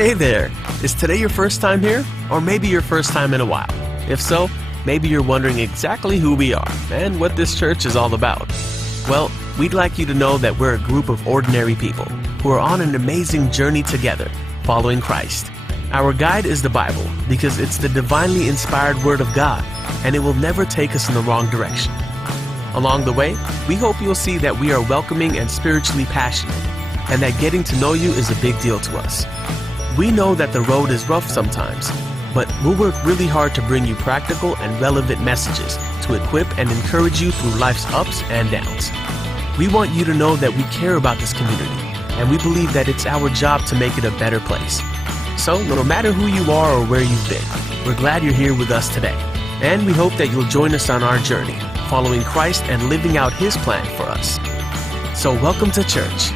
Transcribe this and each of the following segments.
Hey there! Is today your first time here? Or maybe your first time in a while? If so, maybe you're wondering exactly who we are and what this church is all about. Well, we'd like you to know that we're a group of ordinary people who are on an amazing journey together, following Christ. Our guide is the Bible because it's the divinely inspired Word of God, and it will never take us in the wrong direction. Along the way, we hope you'll see that we are welcoming and spiritually passionate, and that getting to know you is a big deal to us. We know that the road is rough sometimes, but we'll work really hard to bring you practical and relevant messages to equip and encourage you through life's ups and downs. We want you to know that we care about this community, and we believe that it's our job to make it a better place. So, no matter who you are or where you've been, we're glad you're here with us today, and we hope that you'll join us on our journey, following Christ and living out His plan for us. So, welcome to church.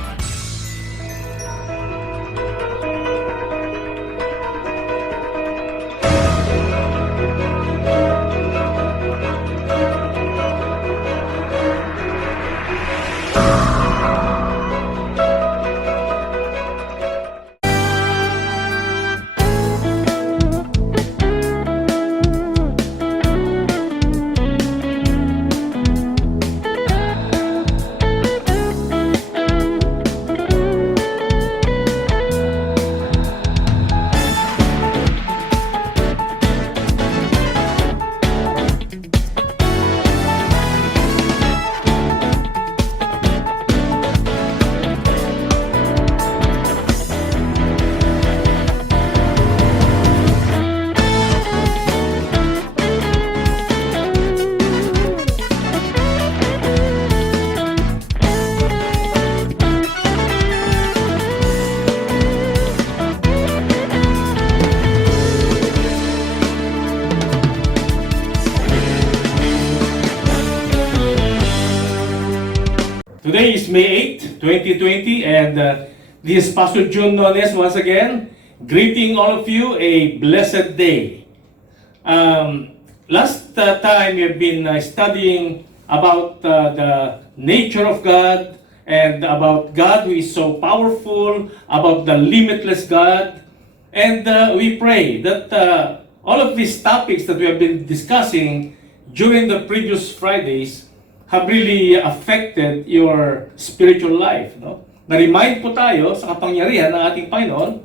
Today is May 8, 2020, and this is Pastor June Nones once again, greeting all of you a blessed day. Last time we have been studying about the nature of God and about God who is so powerful, about the limitless God, and we pray that all of these topics that we have been discussing during the previous Fridays have really affected your spiritual life. No? Na-remind po tayo sa kapangyarihan ng ating Panginoon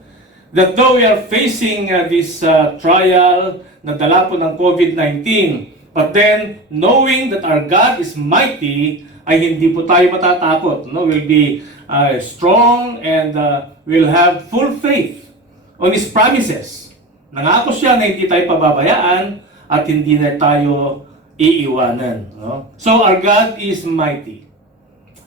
that though we are facing this trial na dala po ng COVID-19, but then knowing that our God is mighty, ay hindi po tayo matatakot. No? We'll be strong and we'll have full faith on His promises. Nangako siya na hindi tayo pababayaan at hindi na tayo iiwanan. No? So our God is mighty.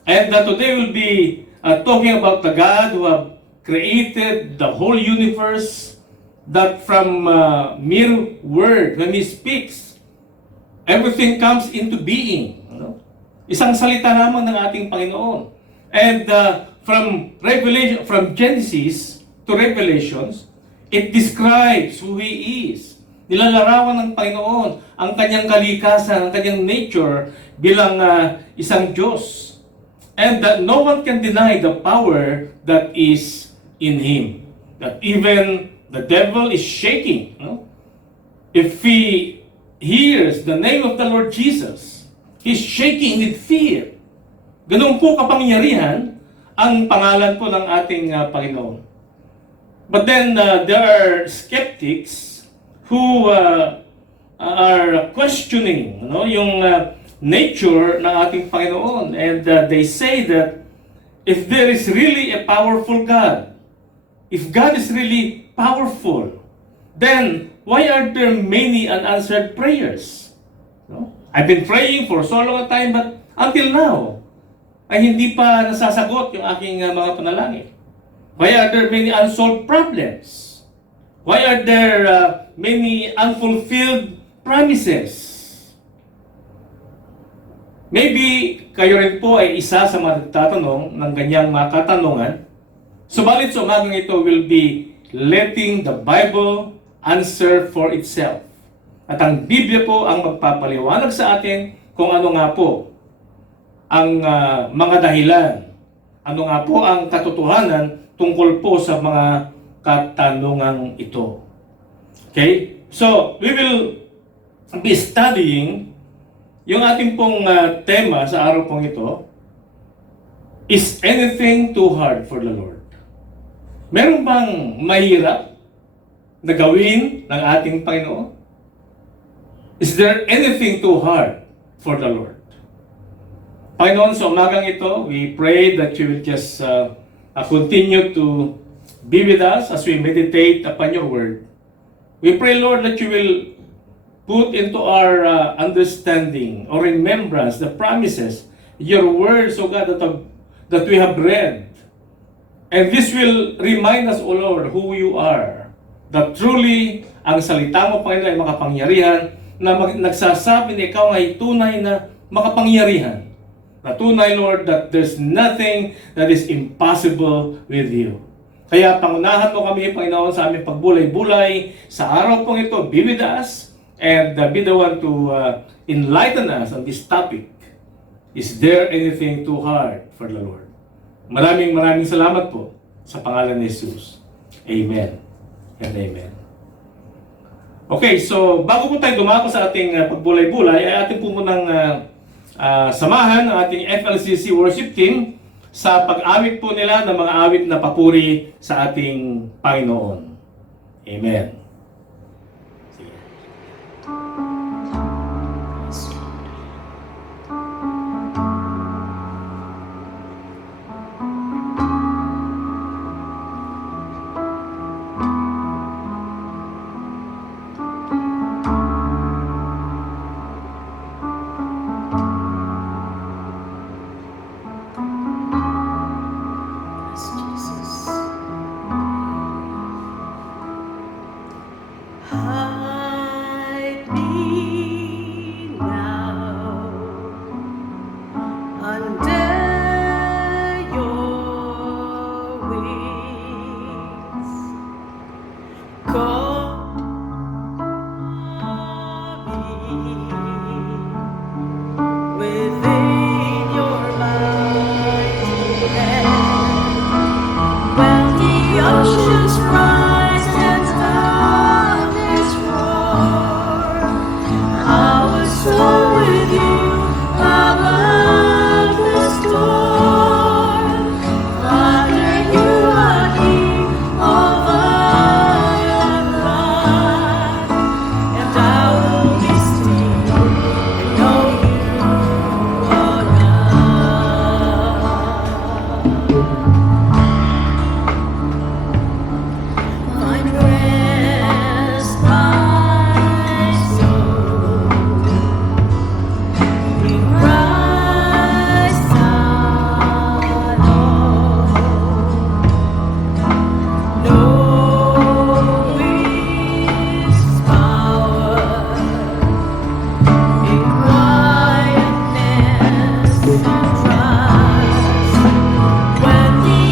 And today we'll be talking about the God who have created the whole universe, that from mere word, when He speaks, everything comes into being. No? Isang salita lamang ng ating Panginoon. And from Revelation, from Genesis to Revelations, it describes who He is. Nilalarawan ng Panginoon ang kanyang kalikasan, ang kanyang nature bilang isang Diyos. And that no one can deny the power that is in Him. That even the devil is shaking. No? If he hears the name of the Lord Jesus, he's shaking with fear. Ganun po kapangyarihan ang pangalan po ng ating Panginoon. But then there are skeptics who are questioning yung nature ng ating Panginoon. And they say that if there is really a powerful God, if God is really powerful, then why are there many unanswered prayers? No? I've been praying for so long a time, but until now, ay hindi pa nasasagot yung aking mga panalangin. Why are there many unsolved problems? Why are there many unfulfilled promises? Maybe kayo rin po ay isa sa mga nagtatanong ng ganyang mga katanungan. Subalit sa umagang ito will be letting the Bible answer for itself. At ang Biblia po ang magpapaliwanag sa atin kung ano nga po ang mga dahilan, ano nga po ang katotohanan tungkol po sa mga katanungang ito. Okay? So, we will be studying yung ating pong tema sa araw pong ito, is anything too hard for the Lord? Meron bang mahirap na gawin ng ating Panginoon? Is there anything too hard for the Lord? Panginoon, sa umagang ito, we pray that you will just continue to be with us as we meditate upon your word. We pray, Lord, that you will put into our understanding or remembrance the promises, your words, O God, that we have read. And this will remind us, O Lord, who you are. That truly, ang salita mo, Panginoon, ay makapangyarihan, na nagsasabi na ikaw ay tunay na makapangyarihan. Na tunay, Lord, that there's nothing that is impossible with you. Kaya pangunahan mo kami, Panginoon, sa aming pagbulay-bulay. Sa araw pong ito, be with us and be the one to enlighten us on this topic. Is there anything too hard for the Lord? Maraming salamat po sa pangalan ni Jesus. Amen and amen. Okay, so bago po tayo dumako sa ating pagbulay-bulay, ay ating po munang samahan ang ating FLCC worship team sa pag-awit po nila ng mga awit na papuri sa ating Panginoon. Amen. Sige. Hide me now under your wings. Call me within your mighty hand. When the oceans rise and thunders roar, I will soar with you above the storm. Father, you are King over your life, and I will be still and know you are God. Find rest, my soul, in Christ alone. Know His power in quietness and trust. When the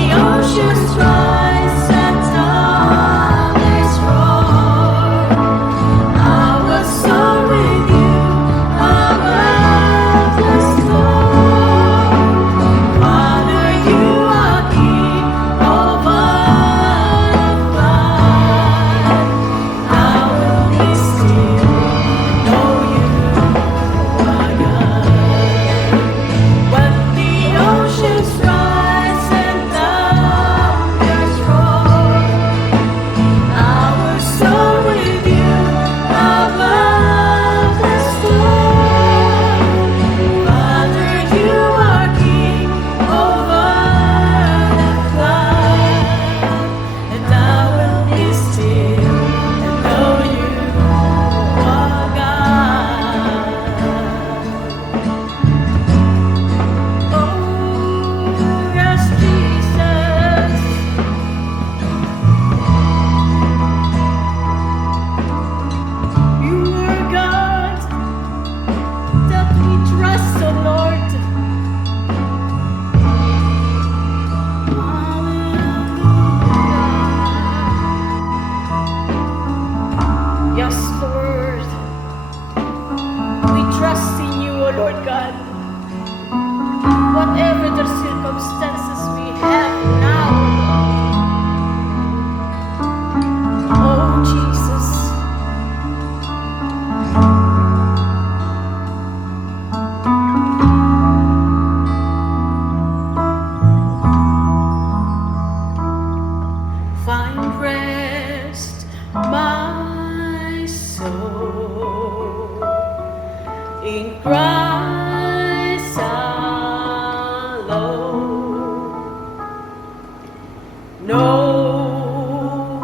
know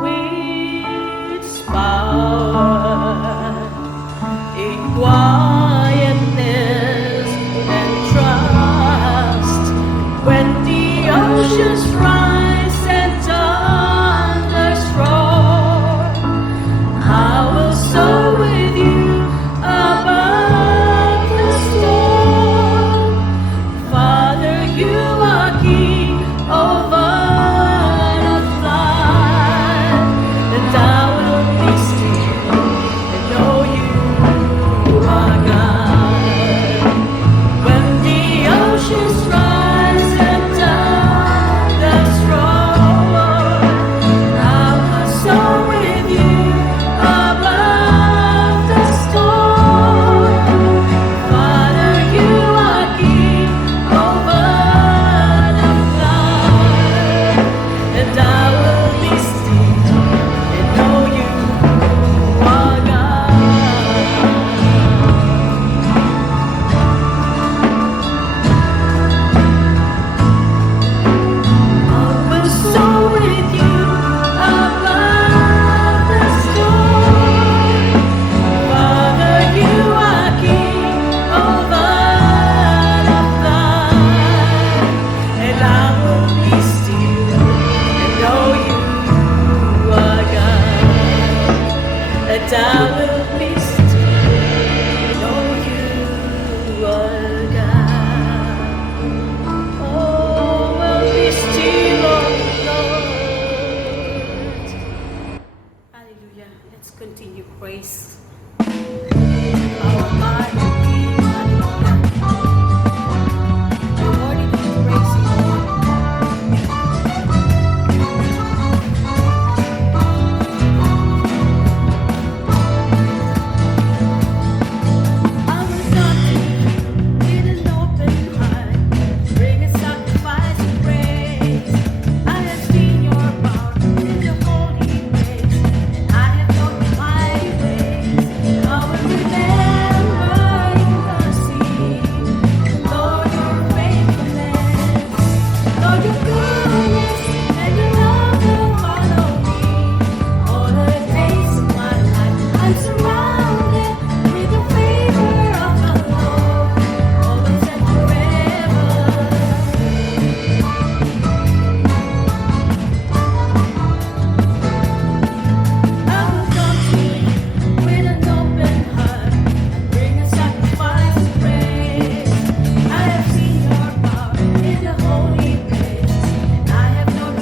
its power in quietness and trust when the oceans rise and thunders roar. I will soar with you above the storm. Father, you are king over the flood, and I will be still and know you are God. When the oceans rise and thunders roar, I will soar with you above the storm. Father, you are king over the flood, and I will be still and know you are God. I will soar with you above the storm. Father, you are king over the flood, and I will be still and know you are God. And I will be still and know you are God. Oh, will be still, oh Lord. Hallelujah. Let's continue praise our God and King. Hallelujah. We're worthy to praise you, Lord. I will come to you with an open heart, bring a sacrifice of praise. I have seen your power in the holy place, and I have known your mighty ways. I will remember your mercy, Lord, your faithfulness, Lord, your goodness, and your love will follow me all the days of my life. I'm surrounded with the favor of the Lord, always and forever. I will come to you with an open heart and bring a sacrifice of praise. I have seen your power in the holy place, and I have known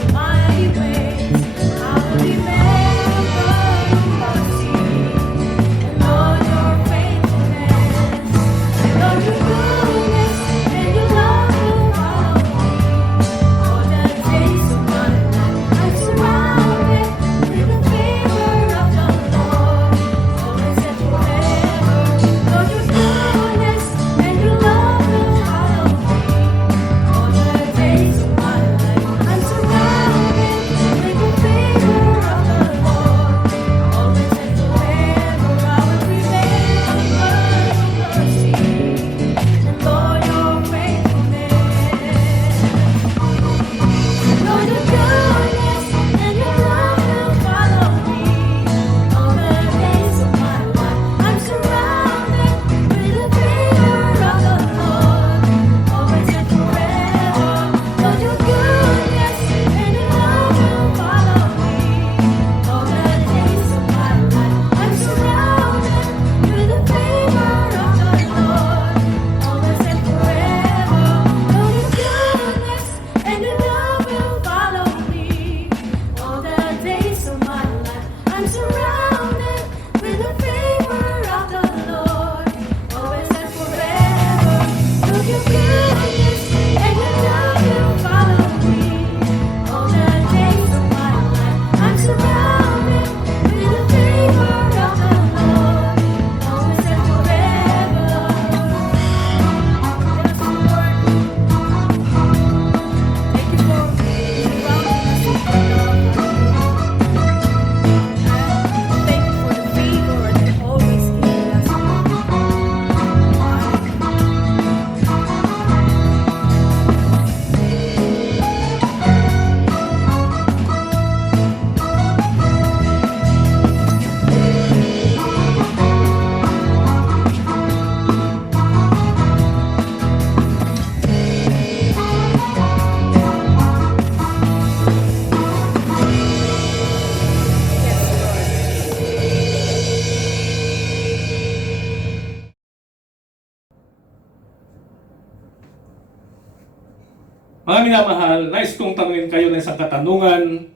Mga minamahal, nais kong tanungin kayo ng isang katanungan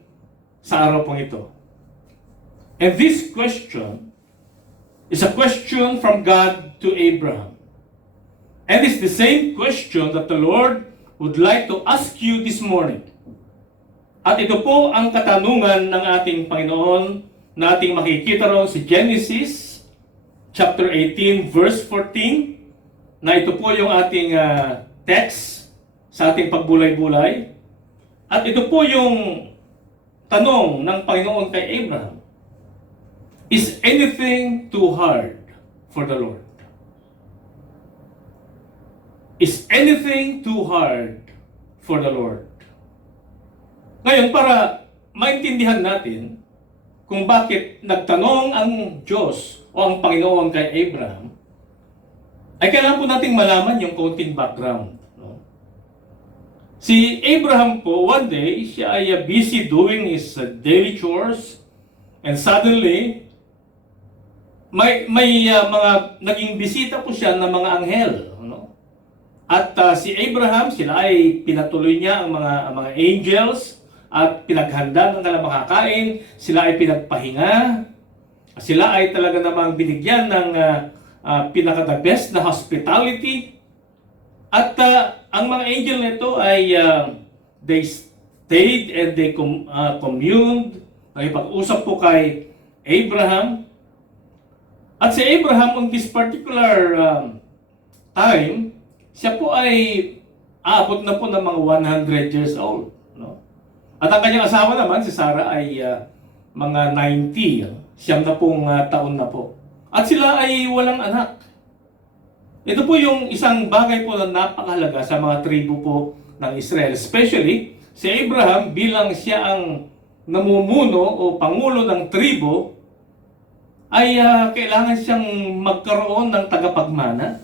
sa araw pong ito. And this question is a question from God to Abraham. And it's the same question that the Lord would like to ask you this morning. At ito po ang katanungan ng ating Panginoon na ating makikita roon sa Genesis chapter 18 verse 14, na ito po yung ating text sa ating pagbulay-bulay. At ito po yung tanong ng Panginoon kay Abraham. Is anything too hard for the Lord? Is anything too hard for the Lord? Ngayon, para maintindihan natin kung bakit nagtanong ang Diyos o ang Panginoon kay Abraham, ay kailangan po nating malaman yung konting background. No? Si Abraham po, one day, siya ay busy doing his daily chores, and suddenly, may mga naging bisita po siya ng mga anghel. No? At si Abraham, sila ay pinatuloy niya ang mga angels at pinaghanda ng kanilang makakain. Sila ay pinagpahinga. Sila ay talaga namang binigyan ng pinaka-the best na hospitality. At ang mga angel nito ay they stayed and they communed. Nakipag-usap po kay Abraham. At si Abraham on this particular time, siya po ay aabot na po ng mga 100 years old. No? At ang kanyang asawa naman, si Sarah, ay mga 90. Siyam na pong taon na po. At sila ay walang anak. Ito po yung isang bagay po na napakahalaga sa mga tribu po ng Israel. Especially, si Abraham bilang siya ang namumuno o pangulo ng tribu, ay kailangan siyang magkaroon ng tagapagmana.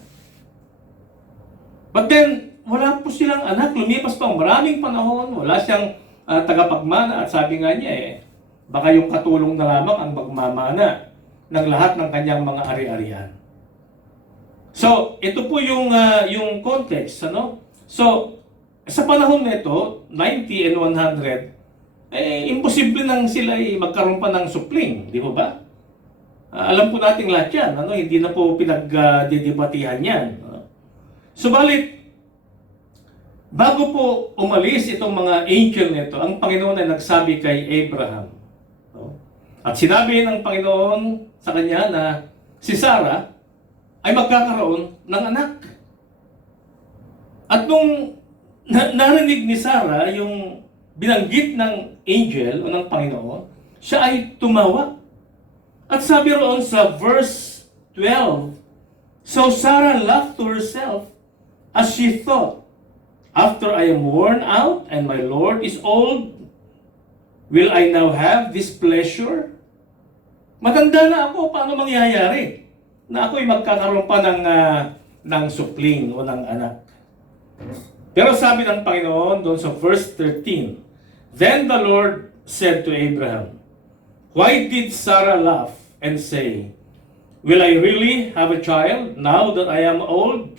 But then, wala po silang anak. Lumipas pa ang maraming panahon, wala siyang tagapagmana. At sabi nga niya, baka yung katulong na lamang ang magmamana ng lahat ng kanyang mga ari-arian. So, ito po yung context. Ano? So, sa panahon nito, 90 and 100, imposible nang sila magkaroon pa ng supling. Di ba? Alam po nating lahat yan. Ano? Hindi na po pinagdidebatihan yan. Subalit, bago po umalis itong mga angel nito, ang Panginoon ay nagsabi kay Abraham. No? At sinabi ng Panginoon sa kanya na si Sarah ay magkakaroon ng anak. At nung narinig ni Sarah yung binanggit ng angel o ng Panginoon, siya ay tumawa. At sabi roon sa verse 12, so Sarah laughed to herself as she thought, after I am worn out and my Lord is old, will I now have this pleasure? Matanda na ako, paano mangyayari na ako'y magkakaroon pa ng supling o ng anak? Pero sabi ng Panginoon doon sa verse 13, then the Lord said to Abraham, why did Sarah laugh and say, will I really have a child now that I am old?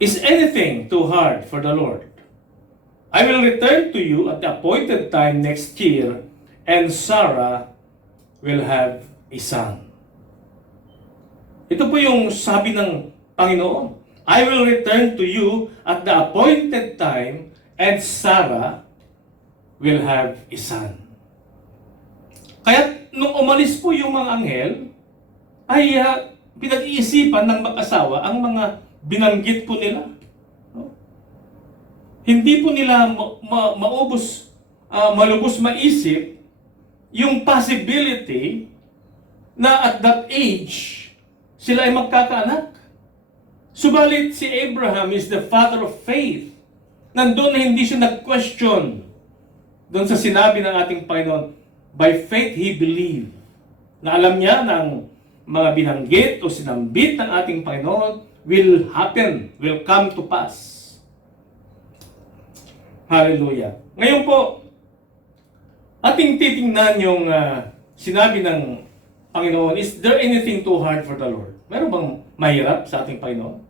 Is anything too hard for the Lord? I will return to you at the appointed time next year, and Sarah will have a son. Ito po yung sabi ng Panginoon. I will return to you at the appointed time, and Sarah will have a son. Kaya nung umalis po yung mga anghel, ay pinag-iisipan ng mag-asawa ang mga binanggit po nila. No? Hindi po nila malubos maisip yung possibility na at that age, sila ay magkakaanak. Subalit si Abraham is the father of faith. Nandun na hindi siya nag-question doon sa sinabi ng ating Panginoon. By faith, he believed. Na alam niya ng mga binanggit o sinambit ng ating Panginoon will happen, will come to pass. Hallelujah. Ngayon po, ating titingnan yung sinabi ng Panginoon, is there anything too hard for the Lord? Meron bang mahirap sa ating Panginoon?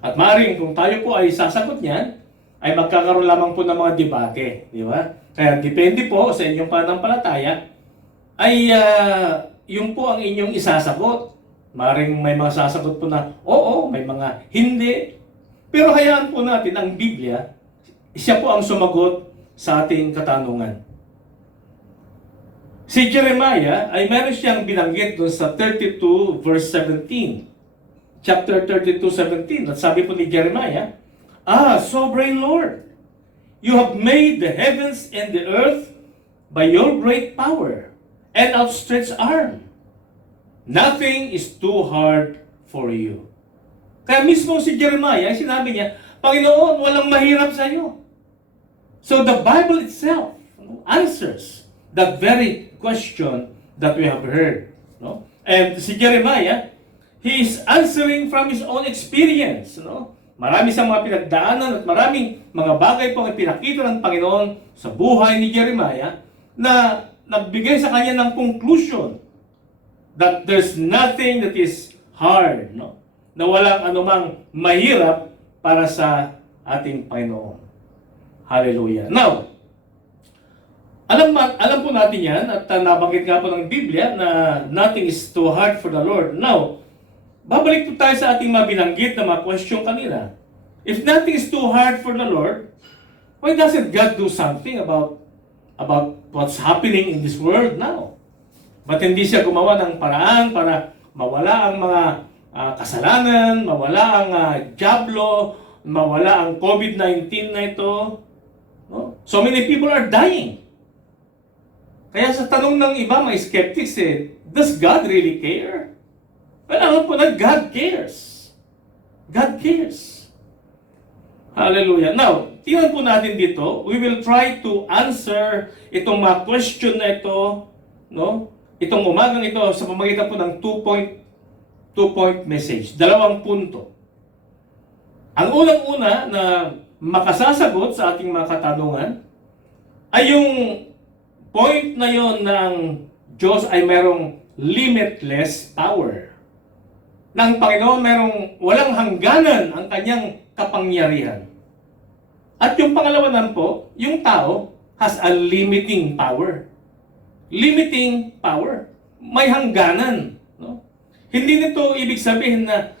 At maaaring kung tayo po ay sasagot niyan, ay magkakaroon lamang po ng mga debate, di ba? Kaya depende po sa inyong pananampalataya, ay yun po ang inyong isasagot. Maring may mga sasagot po na, oo, may mga hindi. Pero hayaan po natin ang Biblia, siya po ang sumagot sa ating katanungan. Si Jeremiah ay meron siyang binanggit doon sa 32 verse 17. Chapter 32:17. At sabi po ni Jeremiah, Sovereign Lord, you have made the heavens and the earth by your great power and outstretched arm. Nothing is too hard for you. Kaya mismo si Jeremiah, sinabi niya, Panginoon, walang mahirap sa iyo. So the Bible itself answers that very question that we have heard. No? And si Jeremiah, he is answering from his own experience. No? Marami siyang mga pinagdaanan at maraming mga bagay po ang pinakita ng Panginoon sa buhay ni Jeremiah na nagbigay sa kanya ng conclusion that there's nothing that is hard, no? Na walang anumang mahirap para sa ating Panginoon. Hallelujah. Now, alam po natin yan at nabanggit nga po ng Biblia na nothing is too hard for the Lord. Now, babalik po tayo sa ating mga binanggit na mga question kanina. If nothing is too hard for the Lord, why doesn't God do something about what's happening in this world now? Ba't hindi siya gumawa ng paraan para mawala ang mga kasalanan, mawala ang jablo, mawala ang COVID-19 na ito? No? So many people are dying. Kaya sa tanong ng iba, mga skeptics, does God really care? Well, alam po na God cares. God cares. Hallelujah. Now, tingnan po natin dito, we will try to answer itong mga question na ito, no? Itong umagang ito sa pamamagitan po ng two-point message. 2 punto. Ang unang-una na makasasagot sa ating mga katanungan ay yung point na yon ng Diyos ay merong limitless power. Ng Panginoon merong walang hangganan ang kanyang kapangyarihan. At yung pangalawa naman po, yung tao has a limiting power. Limiting power. May hangganan. No? Hindi nito ibig sabihin na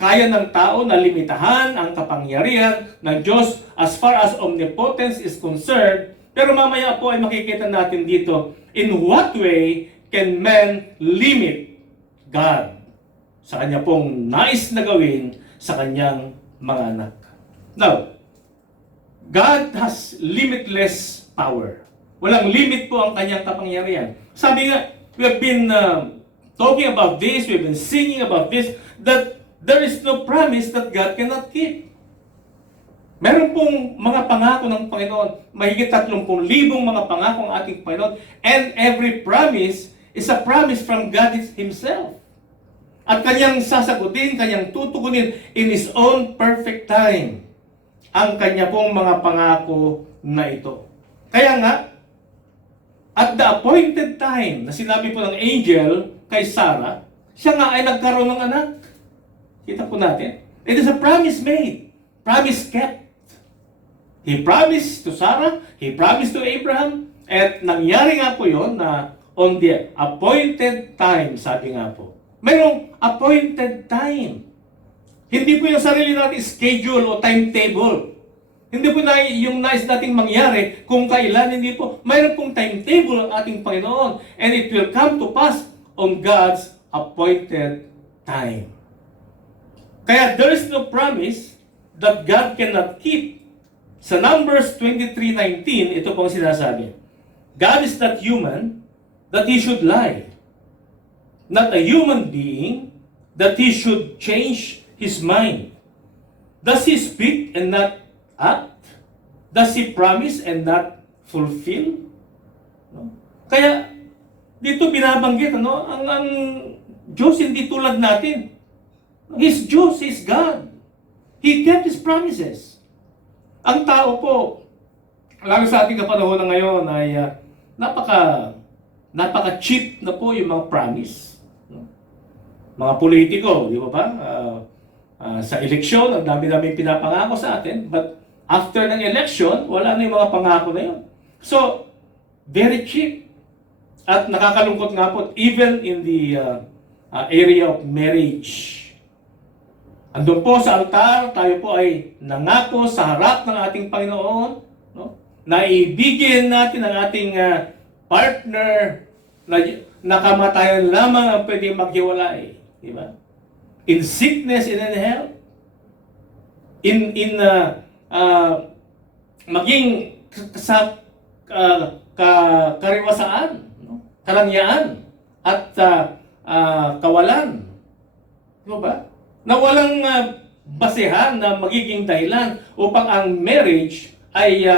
kaya ng tao na limitahan ang kapangyarihan ng Diyos as far as omnipotence is concerned. Pero mamaya po ay makikita natin dito, in what way can man limit God sa kanya pong nais na gawin sa kanyang mga anak. Now, God has limitless power. Walang limit po ang kanyang kapangyarihan. Sabi nga, we have been talking about this, we've been singing about this, that there is no promise that God cannot keep. Meron pong mga pangako ng Panginoon, mahigit 30,000 mga pangako ng ating Panginoon, and every promise is a promise from God Himself. At kanyang sasagutin, kanyang tutugunin in His own perfect time ang kanya pong mga pangako na ito. Kaya nga, at the appointed time na sinabi po ng angel kay Sarah, siya nga ay nagkaroon ng anak. Kita po natin. It is a promise made. Promise kept. He promised to Sarah, He promised to Abraham, at nangyari nga po yon na on the appointed time, sabi nga po. Mayroong appointed time. Hindi po yung sarili natin schedule o timetable. Hindi po na yung nais nating mangyari kung kailan, hindi po. Mayroon pong timetable ang ating Panginoon. And it will come to pass on God's appointed time. Kaya there is no promise that God cannot keep. Sa Numbers 23:19, ito pong sinasabi. God is not human that He should lie. Not a human being that He should change His mind. Does He speak and not act? Does He promise and not fulfill? No? Kaya dito binabanggit ang Diyos hindi tulad natin. He's Diyos, He's God. He kept His promises. Ang tao po, lalo sa ating kapanahon na ngayon ay napaka-cheap na po yung mga promise. Mga politiko, di ba ba? Sa eleksyon, ang dami-dami pinapangako sa atin, but after ng election, wala na yung mga pangako na yun. So, very cheap. At nakakalungkot nga po, even in the area of marriage. Andun po sa altar, tayo po ay nangako sa harap ng ating Panginoon, no? Na ibigin natin ang ating partner na kamatayan lamang ang pwede maghiwalay. Di ba? In sickness and in health. Maging sa kariwasaan, no? Karangyaan, at kawalan. Di ba? Na walang basehan na magiging dahilan upang ang marriage ay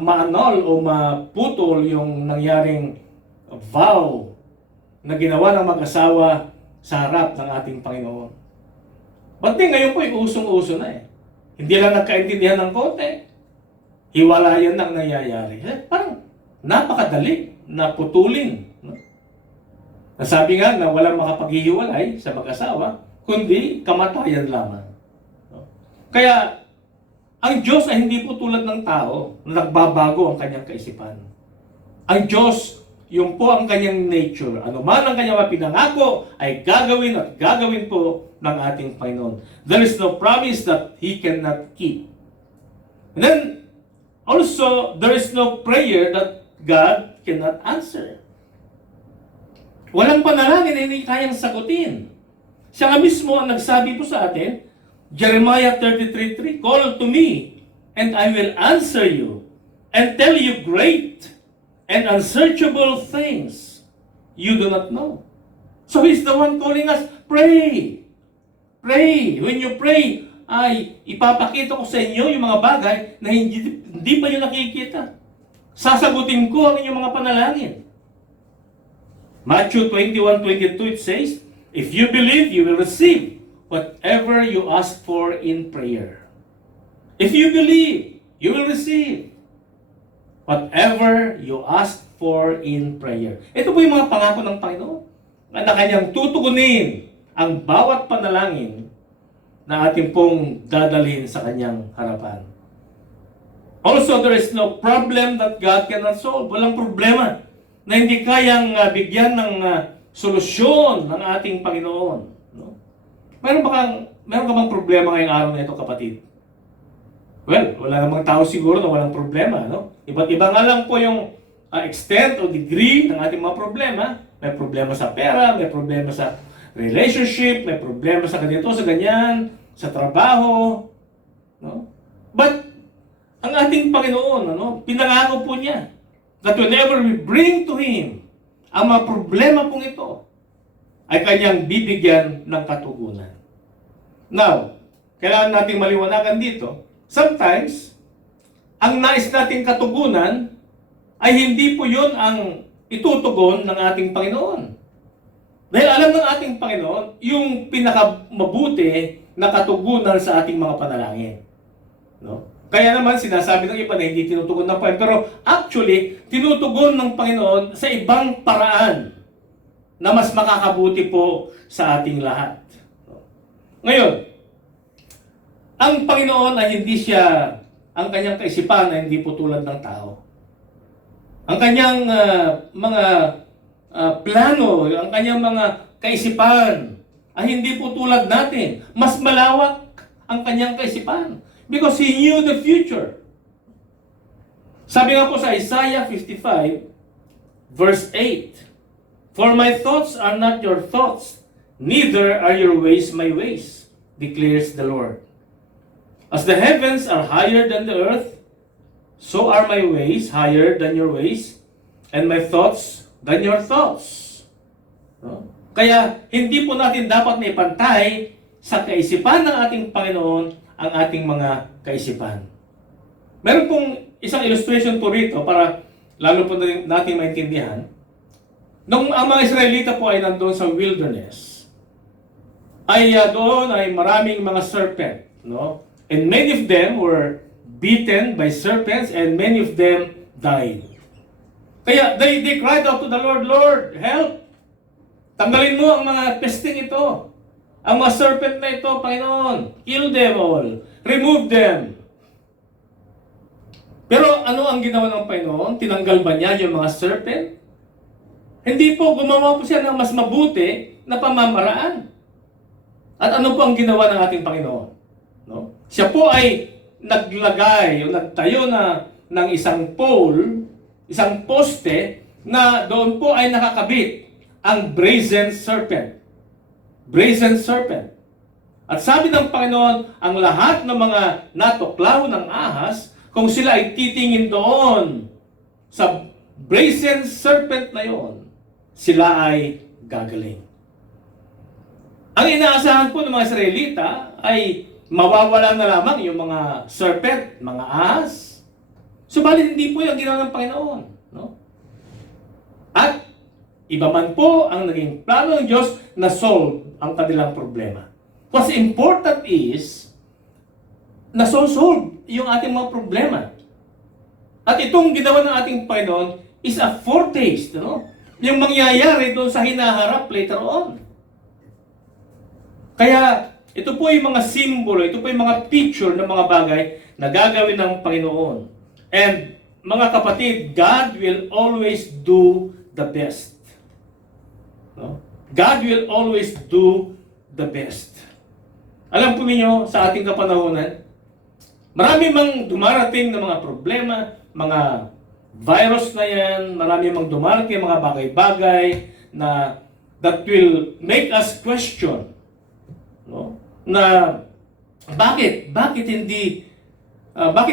ma-annul o maputol yung nangyaring vow na ginawa ng mag-asawa sa harap ng ating Panginoon. Ba't ngayon po usong-uso na eh. Hindi lang nagkaintindihan ng konti. Hiwalayan ang nangyayari. Parang napakadali na putulin. No? Nasabi nga na walang makapaghihiwalay sa mag-asawa, kundi kamatayan lamang. No? Kaya, ang Diyos ay hindi po tulad ng tao na nagbabago ang kanyang kaisipan. Ang Diyos, yung po ang kanyang nature. Ano man ang kanyang pinangako, ay gagawin at gagawin po ng ating Panginoon. There is no promise that He cannot keep. And then, also, there is no prayer that God cannot answer. Walang panalangin na hindi kayang sagutin. Siya nga mismo ang nagsabi po sa atin, Jeremiah 33:3, "Call to me, and I will answer you, and tell you great and unsearchable things you do not know." So He's the one calling us, pray. Pray. When you pray, ay ipapakita ko sa inyo yung mga bagay na hindi pa nyo nakikita. Sasagutin ko ang inyong mga panalangin. Matthew 21:22, it says, "If you believe, you will receive whatever you ask for in prayer." If you believe, you will receive whatever you ask for in prayer. Ito po yung mga pangako ng Panginoon na kanyang tutugunin ang bawat panalangin na ating pong dadalhin sa kanyang harapan. Also, there is no problem that God cannot solve. Walang problema na hindi kayang bigyan ng solusyon ng ating Panginoon. No? Meron ka bang problema ngayong araw na ito, kapatid? Well, wala namang tao siguro na walang problema. No? Iba't iba nga lang po yung extent o degree ng ating mga problema. May problema sa pera, may problema sa relationship, may problema sa ganito, sa ganyan, sa trabaho. No? But, ang ating Panginoon, pinangako po niya that whenever we bring to Him ang mga problema pong ito, ay kanyang bibigyan ng katugunan. Now, kailangan nating maliwanagan dito, sometimes, ang nais nating katugunan ay hindi po yun ang itutugon ng ating Panginoon. Dahil alam ng ating Panginoon yung pinakamabuti na katugunan sa ating mga panalangin. No? Kaya naman sinasabi ng iba na hindi tinutugon ng Panginoon. Pero actually, tinutugon ng Panginoon sa ibang paraan na mas makakabuti po sa ating lahat. Ngayon, ang Panginoon ay hindi siya, ang kanyang kaisipan ay hindi po tulad ng tao. Ang kanyang mga plano, ang kanyang mga kaisipan ay hindi po tulad natin. Mas malawak ang kanyang kaisipan because He knew the future. Sabi nga po sa Isaiah 55, verse 8, "For my thoughts are not your thoughts, neither are your ways my ways, declares the Lord. As the heavens are higher than the earth, so are my ways higher than your ways, and my thoughts than your thoughts." No? Kaya, hindi po natin dapat na ipantay sa kaisipan ng ating Panginoon ang ating mga kaisipan. Meron pong isang illustration po rito para lalo po natin maintindihan. Nung ang mga Israelita po ay nandoon sa wilderness, ay doon ay maraming mga serpent. No? And many of them were beaten by serpents and many of them died. Kaya they cried out to the Lord, "Lord, help! Tanggalin mo ang mga pesting ito. Ang mga serpent na ito, Panginoon. Kill them all. Remove them. Pero ano ang ginawa ng Panginoon? Tinanggal ba niya yung mga serpent? Hindi po, gumawa po siya ng mas mabuti na pamamaraan. At ano po ang ginawa ng ating Panginoon? No? Siya po ay naglagay o nagtayo ng isang pole, isang poste, na doon po ay nakakabit ang brazen serpent. Brazen serpent. At sabi ng Panginoon, ang lahat ng mga natuklaw ng ahas, kung sila ay titingin doon sa brazen serpent na yon, sila ay gagaling. Ang inaasahan po ng mga Israelita ay mawawala na lamang yung mga serpent, mga ahas. Subalit hindi po yung ginawa ng Panginoon. No? At iba man po ang naging plano ng Diyos na solve ang kanilang problema. What's important is na solve yung ating mga problema. At itong ginawa ng ating Panginoon is a foretaste, no? Yung mangyayari doon sa hinaharap later on. Kaya ito po yung mga simbolo, ito po yung mga picture ng mga bagay na gagawin ng Panginoon. And mga kapatid, God will always do the best. No? God will always do the best. Alam po ninyo, sa ating kapanahonan, marami mang dumarating na mga problema, mga virus na yan, marami mang dumarating mga bagay-bagay na that will make us question, no? Na bakit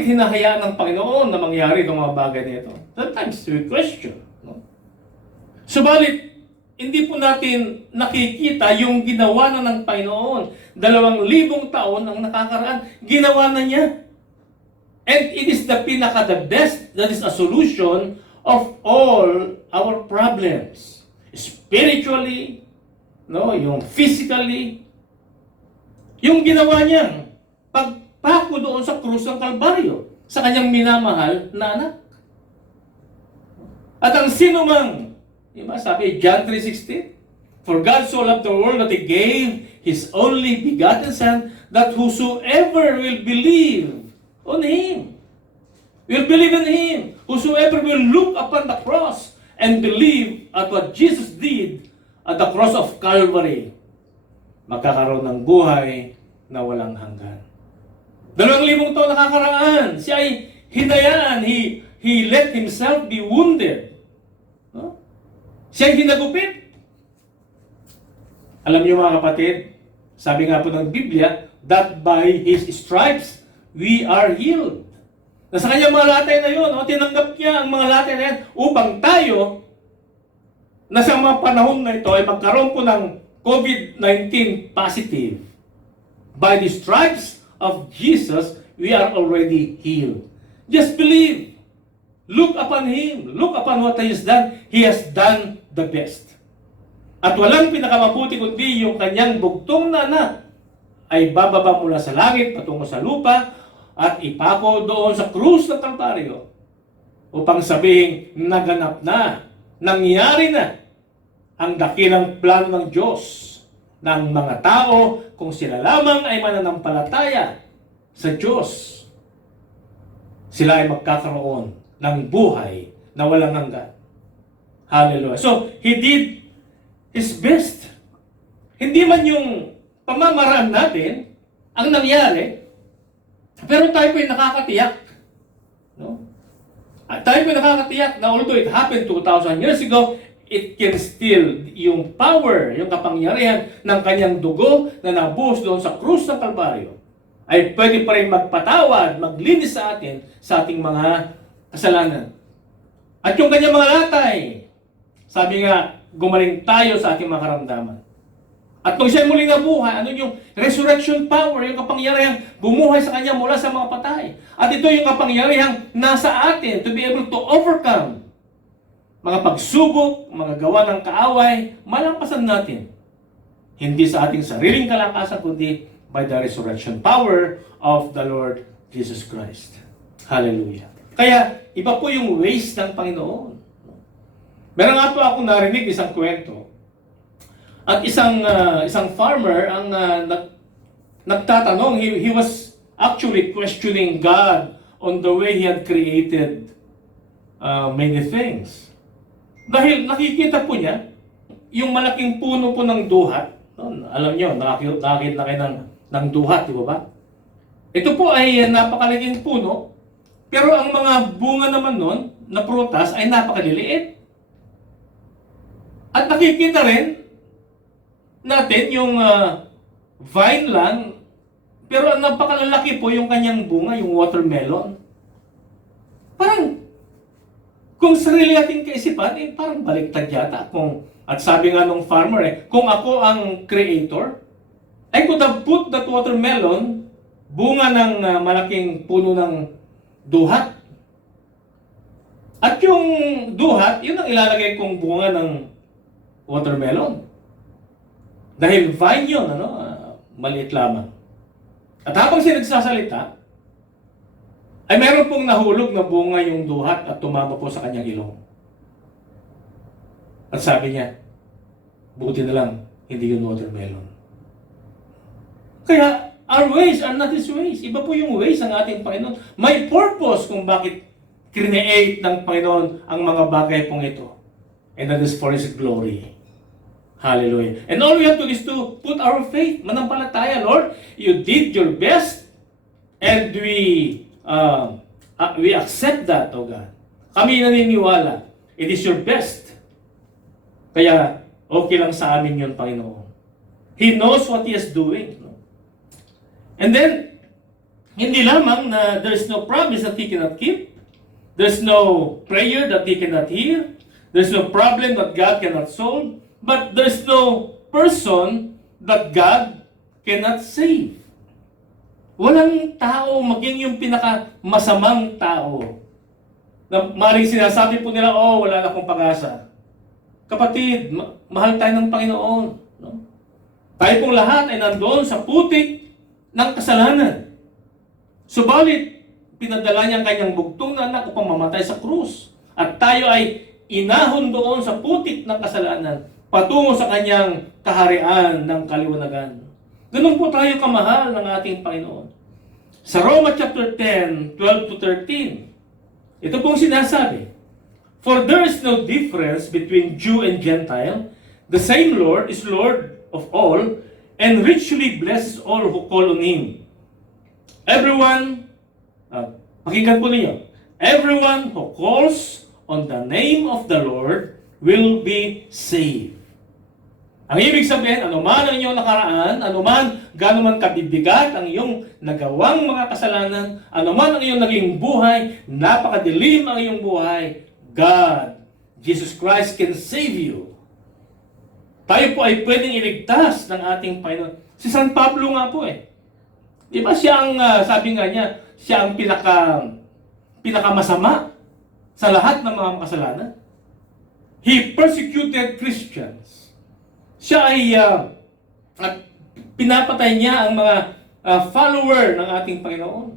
hinahayaan ng Panginoon na mangyari itong mga bagay nito? Sometimes we question, no? Subalit, hindi po natin nakikita yung ginawa na ng Panginoon. 2,000 taon ang nakakaraan, ginawa na niya. And it is the best, that is a solution of all our problems. Spiritually, no, yung physically, yung ginawa niya, pagpako doon sa krus ng Kalbaryo, sa kanyang minamahal na anak. At ang sinumang, diba, sabi, John 3:16, for God so loved the world that He gave His only begotten Son, that whosoever will believe on Him, will believe in Him, whosoever will look upon the cross and believe at what Jesus did at the cross of Calvary, magkakaroon ng buhay na walang hanggan. 2,000 taon nakakaraan, siya ay hinayaan, he let himself be wounded. No? Siya ay hinagupit. Alam niyo mga kapatid, sabi nga po ng Biblia, that by His stripes, we are healed. Na sa kanyang mga latay na yun, tinanggap niya ang mga latay na yan upang tayo, na sa mga panahon na ito, ay magkaroon po ng COVID-19 positive. By the stripes of Jesus, we are already healed. Just believe. Look upon Him. Look upon what He has done. He has done the best. At walang pinakamabuti kundi yung kanyang bugtong na anak ay bababa mula sa langit patungo sa lupa at ipako doon sa krus ng Kalbaryo upang sabihing naganap na, nangyari na ang dakilang plano ng Diyos ng mga tao kung sila lamang ay mananampalataya sa Diyos. Sila ay magkakaroon ng buhay na walang hanggan. Hallelujah. So, He did His best. Hindi man yung pamamaraan natin ang nangyari, pero tayo po ay nakakatiyak. No? At tayo po ay nakakatiyak na although it happened 2,000 years ago, it can still, yung power, yung kapangyarihan ng kanyang dugo na nabuhos doon sa krus ng Kalbaryo, ay pwede pa rin magpatawad, maglinis sa atin sa ating mga kasalanan. At yung kanyang mga latay, sabi nga, gumaling tayo sa ating mga karamdaman. At nung siya muling nabuhay, ano yung resurrection power, yung kapangyarihang bumuhay sa kanya mula sa mga patay. At ito yung kapangyarihang nasa atin to be able to overcome mga pagsubok, mga gawa ng kaaway, malampasan natin. Hindi sa ating sariling kalakasan, kundi by the resurrection power of the Lord Jesus Christ. Hallelujah. Kaya, iba po yung ways ng Panginoon. Meron nga po akong narinig isang kwento. At isang farmer ang nagtatanong, he was actually questioning God on the way He had created many things. Dahil nakikita po niya, yung malaking puno po ng duhat, no? Alam niyo, nakakita na kayo ng duhat, di ba ba? Ito po ay napakalaking puno, pero ang mga bunga naman nun, na prutas, ay napakaliliit. At nakikita rin natin yung vine lang, pero ang napakalalaki po yung kanyang bunga, yung watermelon. Parang, kung sarili ating kaisipan, parang baliktad yata. At sabi nga nung farmer, kung ako ang creator, I could have put that watermelon, bunga ng malaking puno ng duhat. At yung duhat, yun ang ilalagay kong bunga ng watermelon. Dahil vine yun, maliit lamang. At habang siya nagsasalita, ay meron pong nahulog na bunga yung duhat at tumama po sa kanyang ilong. At sabi niya, buti na lang, hindi yun watermelon. Kaya, our ways are not His ways. Iba po yung ways ng ating Panginoon. May purpose kung bakit create ng Panginoon ang mga bagay pong ito. And that is for His glory. Hallelujah. And all we have to do is to put our faith, manampalataya, Lord, you did your best, and we accept that, O God. Kami naniniwala, it is your best. Kaya, okay lang sa amin yun, Panginoon. He knows what He is doing. No? And then, hindi lamang na there is no promise that He cannot keep, there's no prayer that He cannot hear, there's no problem that God cannot solve, but there's no person that God cannot save. Walang tao, maging yung pinakamasamang tao, na maring sinasabi po nila, wala na akong pag-asa. Kapatid, mahal tayo ng Panginoon. No? Tayo pong lahat ay nandoon sa putik ng kasalanan. Subalit, pinadala niya ang kanyang bugtong na anak upang mamatay sa krus. At tayo ay inahon doon sa putik ng kasalanan patungo sa kanyang kaharian ng kaliwanagan. Ganun po tayo kamahal ng ating Panginoon. Sa Roma chapter 10, 12 to 13, ito pong sinasabi, for there is no difference between Jew and Gentile. The same Lord is Lord of all, and richly blesses all who call on Him. Everyone, pakinggan po ninyo, everyone who calls on the name of the Lord will be saved. Ang ibig sabihin, anuman ang iyong nakaraan, anuman gaano man kabibigat ang iyong nagawang mga kasalanan, anuman ang iyong naging buhay, napakadilim ang iyong buhay, God, Jesus Christ can save you. Tayo po ay pwedeng iligtas ng ating Panginoon. Si San Pablo nga po Di ba siya ang, sabi nga niya, siya ang pinakamasama sa lahat ng mga kasalanan. He persecuted Christians. Siya ay pinapatay niya ang mga follower ng ating Panginoon.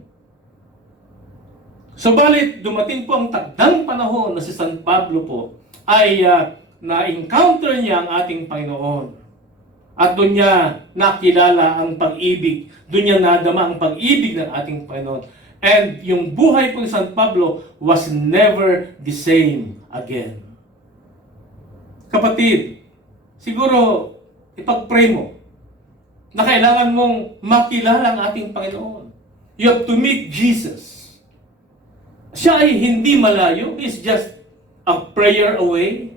Subalit, dumating po ang takdang panahon na si San Pablo po ay na-encounter niya ang ating Panginoon. At doon niya nakilala ang pag-ibig. Doon niya nadama ang pag-ibig ng ating Panginoon. And yung buhay po ni San Pablo was never the same again. Kapatid, siguro ipag-pray mo na kailangan mong makilala ang ating Panginoon. You have to meet Jesus. Siya ay hindi malayo. He's just a prayer away.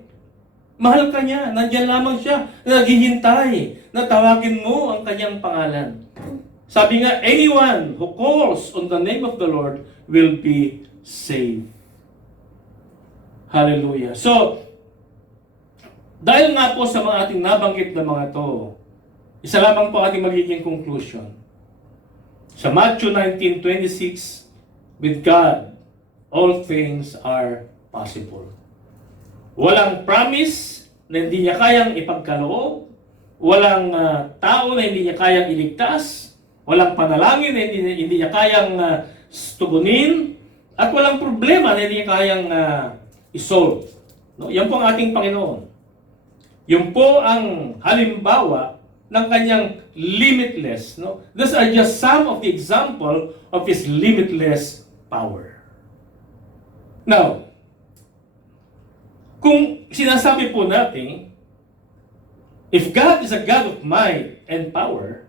Mahal ka niya. Nandiyan lamang siya. Naghihintay na tawagin mo ang kanyang pangalan. Sabi nga, anyone who calls on the name of the Lord will be saved. Hallelujah. So, dahil nga po sa mga ating nabanggit na mga to, isa lamang po ating magiging conclusion. Sa Matthew 19:26, with God, all things are possible. Walang promise na hindi niya kayang ipagkaloob, walang tao na hindi niya kayang iligtas, walang panalangin na hindi niya kayang tugunin, at walang problema na hindi niya kayang isolve. No? Yan po ang ating Panginoon. Yun po ang halimbawa ng kanyang limitless. No? These are just some of the example of His limitless power. Now, kung sinasabi po natin, if God is a God of might and power,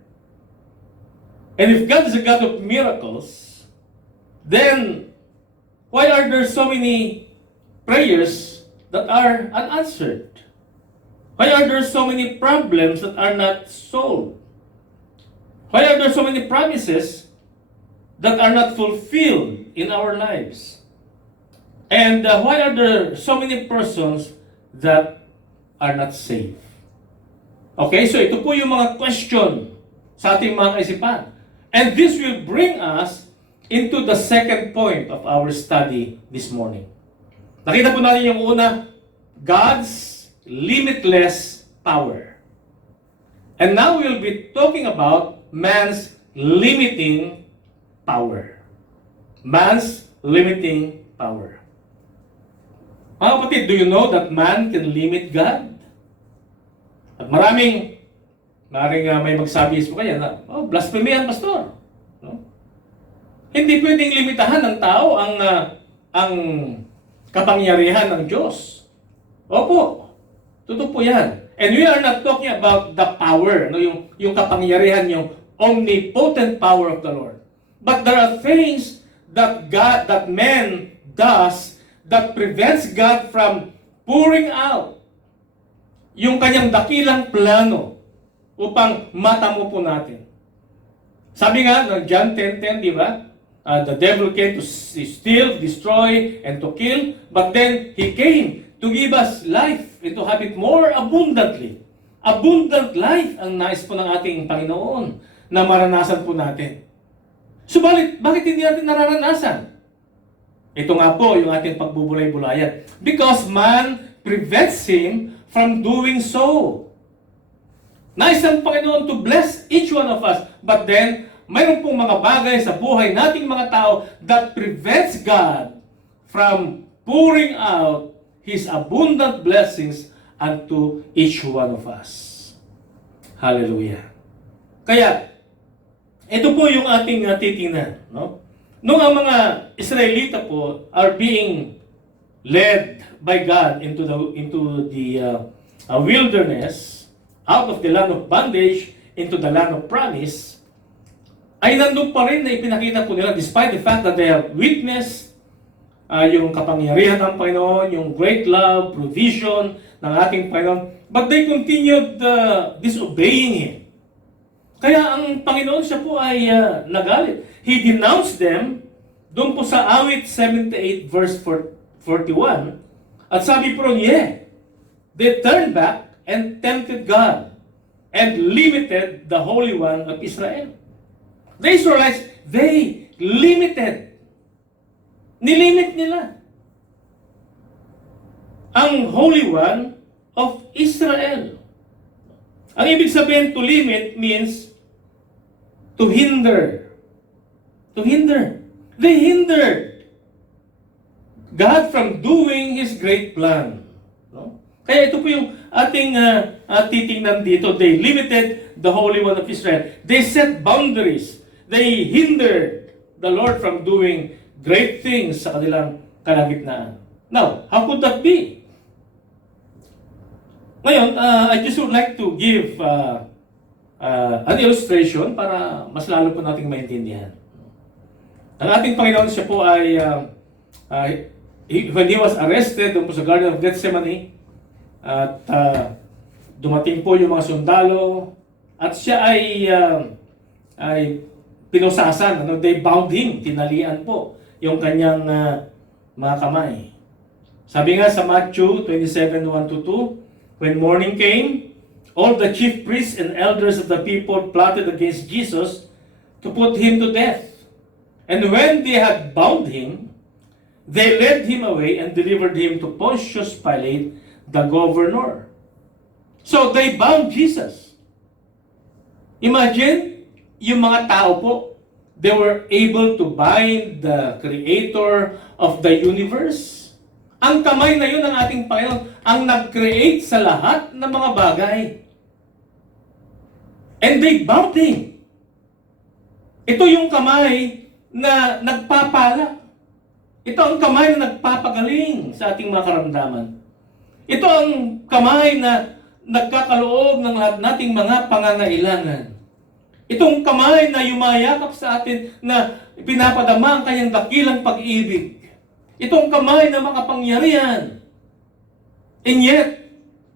and if God is a God of miracles, then why are there so many prayers that are unanswered? Why are there so many problems that are not solved? Why are there so many promises that are not fulfilled in our lives? And why are there so many persons that are not saved? Okay, so ito po yung mga question sa ating mga kaisipan. And this will bring us into the second point of our study this morning. Nakita po natin yung una, God's limitless power. And now we'll be talking about man's limiting power. Man's limiting power. Mga kapatid, do you know that man can limit God? At maraming may magsabi sa kanya na, oh, blasphemy yan, pastor. No? Hindi pwedeng limitahan ng tao ang kapangyarihan ng Diyos. Opo, totoo po yan. And we are not talking about the power, no? yung kapangyarihan, yung omnipotent power of the Lord. But there are things that man does that prevents God from pouring out yung kanyang dakilang plano upang matamo po natin. Sabi nga ng John 10:10, di ba? The devil came to steal, destroy, and to kill, but then he came to give us life and to have it more abundantly. Abundant life ang nais po ng ating Panginoon na maranasan po natin. Subalit, bakit hindi natin nararanasan? Ito nga po yung ating pagbubulay-bulayan. Because man prevents him from doing so. Nais ang Panginoon to bless each one of us. But then, mayroon pong mga bagay sa buhay nating mga tao that prevents God from pouring out His abundant blessings unto each one of us. Hallelujah. Kaya, ito po yung ating titingnan. No? Nung ang mga Israelita po are being led by God into the wilderness, out of the land of bondage into the land of promise, ay nandun pa rin na ipinakita po nila, despite the fact that they have witnessed yung kapangyarihan ng Panginoon, yung great love, provision ng ating Panginoon, but they continued disobeying Him. Kaya ang Panginoon siya po ay nagalit. He denounced them doon po sa awit 78 verse 41. At sabi po niya, they turned back and tempted God and limited the Holy One of Israel. The Israelites, they limited. Nilimit nila ang Holy One of Israel. Ang ibig sabihin to limit means to hinder. To hinder. They hindered God from doing His great plan. No? Kaya ito po yung ating titingnan dito. They limited the Holy One of Israel. They set boundaries. They hindered the Lord from doing great things sa kanilang kalagitnaan. Now, how could that be? Ngayon, I just would like to give an illustration para mas lalo po nating maintindihan. Ang ating Panginoon siya po ay, when He was arrested doon po sa Garden of Gethsemane, at dumating po yung mga sundalo, at siya ay pinusasan, they bound Him, tinalian po yung kanyang mga kamay. Sabi nga sa Matthew 27:1-2, when morning came, all the chief priests and elders of the people plotted against Jesus to put Him to death. And when they had bound Him, they led Him away and delivered Him to Pontius Pilate, the governor. So they bound Jesus. Imagine, yung mga tao po, they were able to bind the Creator of the universe. Ang kamay na yun ng ating Panginoon, ang nag-create sa lahat ng mga bagay. And they bound Him. Ito yung kamay na nagpapala. Ito ang kamay na nagpapagaling sa ating mga karamdaman. Ito ang kamay na nagkakaloob ng lahat nating mga pangangailangan. Itong kamay na yumayakap sa atin na pinapadama ang kanyang dakilang pag-ibig. Itong kamay na makapangyarihan. And yet,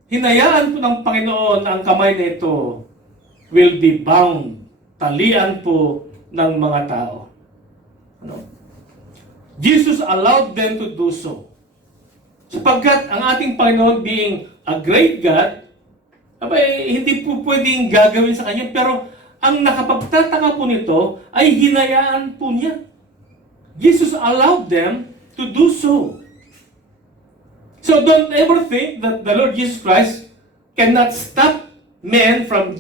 hinayaan po ng Panginoon na ang kamay na ito will be bound. Talian po ng mga tao. Ano? Jesus allowed them to do so. Sapagkat ang ating Panginoon being a great God, hindi po pwedeng gagawin sa Kanya, pero ang nakapagtataka po nito ay hinayaan po niya. Jesus allowed them to do so. So don't ever think that the Lord Jesus Christ cannot stop men from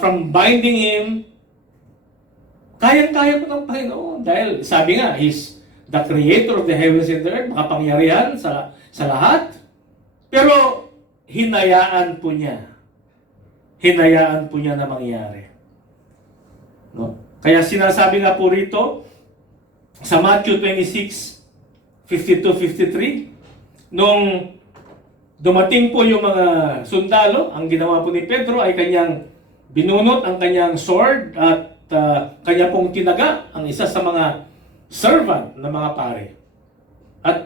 from binding Him. Kayang-kaya po ng Panginoon. Dahil sabi nga, He's the creator of the heavens and the earth, makapangyarihan sa lahat. Pero hinayaan po niya. Hinayaan po niya na mangyari. No? Kaya sinasabi nga po rito, sa Matthew 26, 52-53, nung dumating po yung mga sundalo, ang ginawa po ni Pedro ay kanyang binunot ang kanyang sword at kanya pong tinaga ang isa sa mga servant na mga pare. At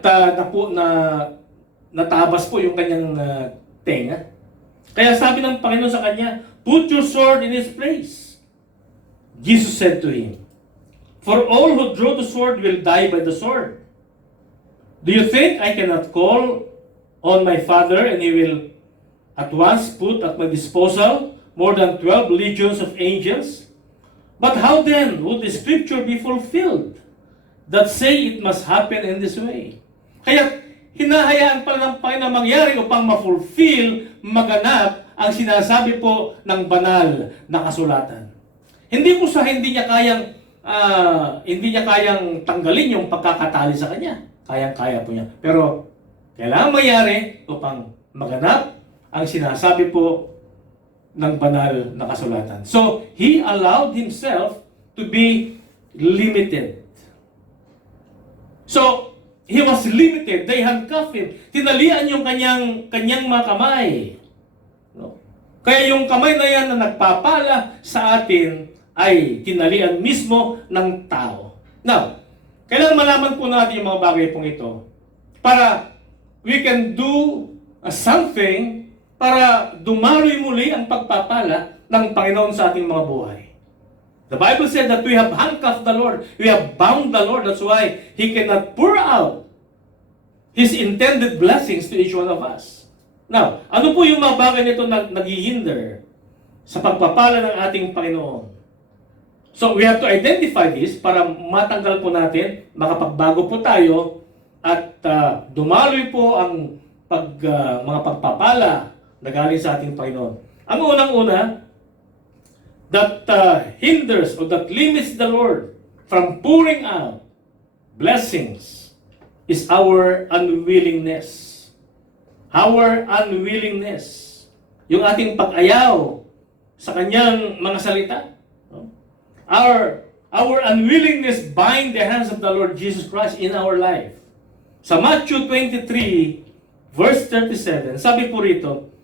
natabas po yung kanyang tenga. Kaya sabi ng Panginoon sa kanya, "Put your sword in its place." Jesus said to him, "For all who draw the sword will die by the sword. Do you think I cannot call on my Father and He will at once put at my disposal more than 12 legions of angels? But how then would the scripture be fulfilled that say it must happen in this way?" Kaya hinahayaan pala ng Panginoon na mangyari upang ma-fulfill, maganap ang sinasabi po ng banal na kasulatan. Hindi po sa hindi niya kayang tanggalin yung pagkakatali sa kanya. Kayang-kaya po niya. Pero kailangan mangyari upang maganap ang sinasabi po ng banal na kasulatan. So, He allowed Himself to be limited. So, He was limited. They handcuffed Him. Tinalian yung kanyang mga kamay. No? Kaya yung kamay na yan na nagpapala sa atin ay tinalian mismo ng tao. Now, kailangan malaman po natin yung mga bagay pong ito para we can do something para dumaloy muli ang pagpapala ng Panginoon sa ating mga buhay. The Bible said that we have handcuffed the Lord. We have bound the Lord. That's why He cannot pour out His intended blessings to each one of us. Now, ano po yung mga bagay nito na naghihinder sa pagpapala ng ating Panginoon? So, we have to identify this para matanggal po natin, makapagbago po tayo, at dumaloy po ang mga pagpapala na galing sa ating Panginoon. Ang unang-una, that hinders or that limits the Lord from pouring out blessings is our unwillingness. Our unwillingness. Yung ating pag-ayaw sa kanyang mga salita. Our unwillingness bind the hands of the Lord Jesus Christ in our life. Sa Matthew 23, verse 37, sabi po rito,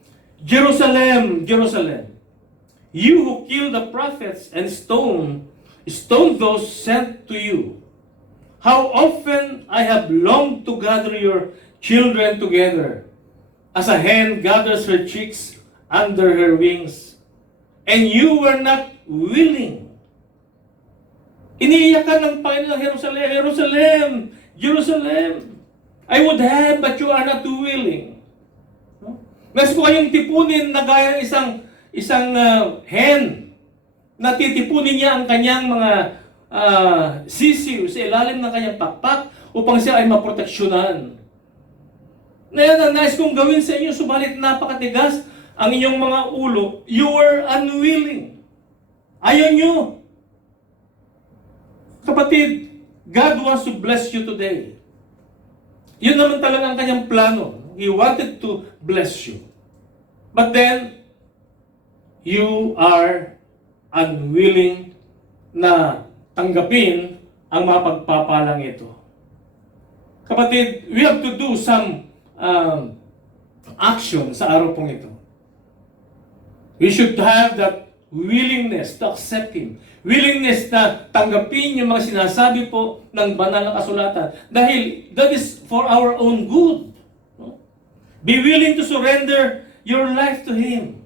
"Jerusalem, Jerusalem, you who kill the prophets and stone those sent to you. How often I have longed to gather your children together, as a hen gathers her chicks under her wings, and you were not willing." Iniiyakan ng Panginoon ng Jerusalem, "Jerusalem, Jerusalem, I would have, but you are not willing." Mas ko kayong tipunin na gaya ng isang hen na titipunin niya ang kanyang mga sisiw sa ilalim ng kanyang pakpak upang siya ay maproteksyonan. Na yan ang nais kong gawin sa inyo, subalit napakatigas ang inyong mga ulo. You were unwilling. Ayaw nyo. Kapatid, God wants to bless you today. Yun naman talaga ang kanyang plano. He wanted to bless you. But then, you are unwilling na tanggapin ang mga pagpapalang ito. Kapatid, we have to do some action sa araw pong ito. We should have that willingness to accept Him. Willingness na tanggapin yung mga sinasabi po ng banal na kasulatan. Dahil that is for our own good. No? Be willing to surrender your life to Him.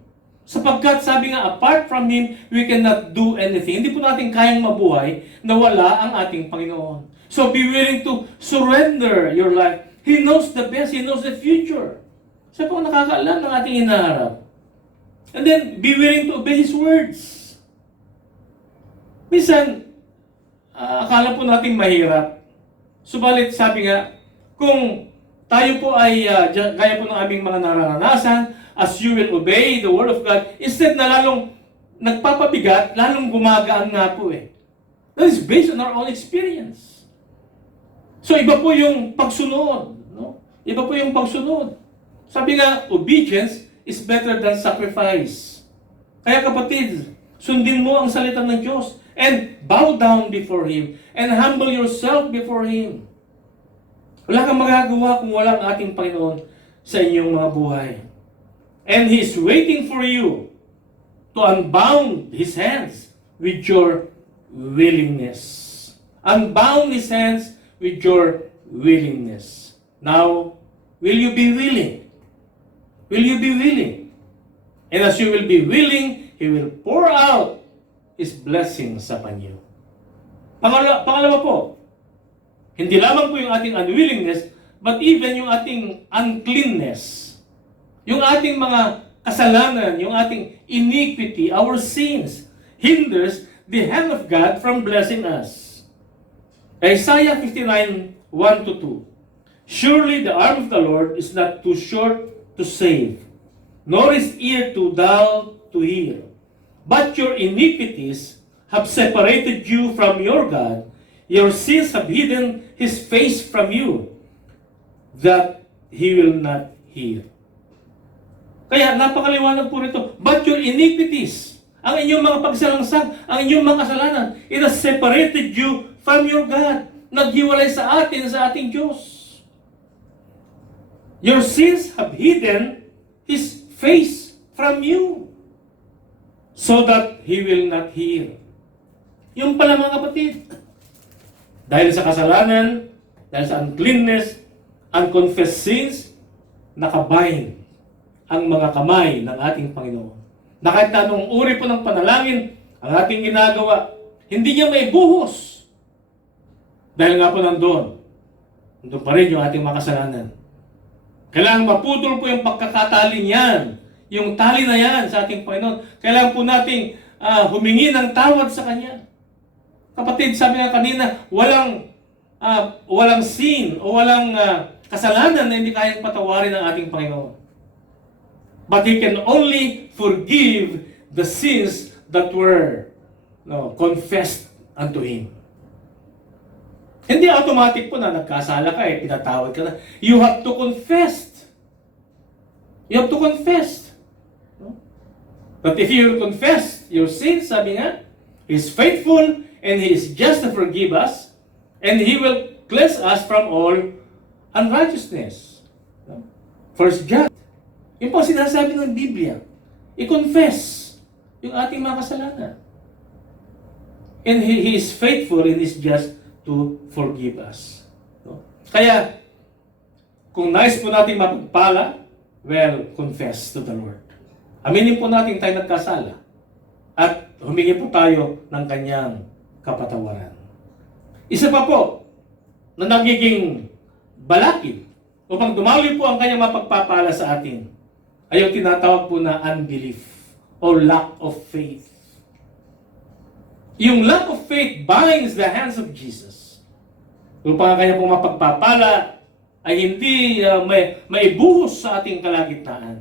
Sapagkat sabi nga, apart from Him, we cannot do anything. Hindi po natin kayang mabuhay na wala ang ating Panginoon. So be willing to surrender your life. He knows the best. He knows the future. Siya po nakakaalam ng ating hinaharap. And then, be willing to obey His words. Minsan, akala po natin mahirap. Subalit, sabi nga, kung tayo po ay gaya po ng aming mga naranasan, as you will obey the Word of God, instead na lalong nagpapabigat, lalong gumagaan nga po eh. That is based on our own experience. So, iba po yung pagsunod. No? Iba po yung pagsunod. Sabi nga, obedience is better than sacrifice. Kaya kapatid, sundin mo ang salita ng Diyos and bow down before Him and humble yourself before Him. Wala kang magagawa kung wala ang ating Panginoon sa inyong mga buhay. And He is waiting for you to unbound His hands with your willingness. Unbound His hands with your willingness. Now, will you be willing? Will you be willing? And as you will be willing, He will pour out His blessings upon you. Pangalawa po, hindi lamang po yung ating unwillingness, but even yung ating uncleanness. Yung ating mga kasalanan, yung ating iniquity, our sins, hinders the hand of God from blessing us. Isaiah 59, 1-2. Surely the arm of the Lord is not too short to save, nor his ear too dull to hear. But your iniquities have separated you from your God. Your sins have hidden His face from you, that He will not hear. Kaya napakaliwanag po rito. But your iniquities, ang inyong mga pagsalangsang, ang inyong mga kasalanan, it has separated you from your God. Naghiwalay sa atin, sa ating Diyos. Your sins have hidden His face from you, so that He will not hear. Yung pala mga kapatid, dahil sa kasalanan, dahil sa uncleanness, unconfessed sins, nakabind ang mga kamay ng ating Panginoon. Na kahit na anong uri po ng panalangin, ang ating ginagawa, hindi niya may buhos. Dahil nga po nandun pa rin yung ating mga kasalanan. Kailangan maputol po yung pagkakatali niyan. Yung tali na yan sa ating Panginoon. Kailangan po nating humingi ng tawad sa Kanya. Kapatid, sabi nga kanina, walang sin o walang kasalanan na hindi kayang patawarin ng ating Panginoon. But He can only forgive the sins that were confessed unto Him. Hindi automatic po na nagkasala ka pinatawad ka na. You have to confess. You have to confess. No? But if you confess your sins, sabi nga, He is faithful and He is just to forgive us, and He will cleanse us from all unrighteousness. No? 1 John. Yung po sinasabi ng Biblia. I-confess yung ating mga kasalanan. And He is faithful and is just to forgive us. No? Kaya, kung nais po natin mapagpala, well, confess to the Lord. Aminin po natin tayo nagkasala. At humingi po tayo ng Kanyang kapatawaran. Isa pa po, na nagiging balakid, upang dumaloy po ang Kanyang mapagpapala sa atin, ay yung tinatawag po na unbelief or lack of faith. Yung lack of faith binds the hands of Jesus. Upang ang Kanya pong mapagpapala ay hindi maibuhos sa ating kalagitnaan.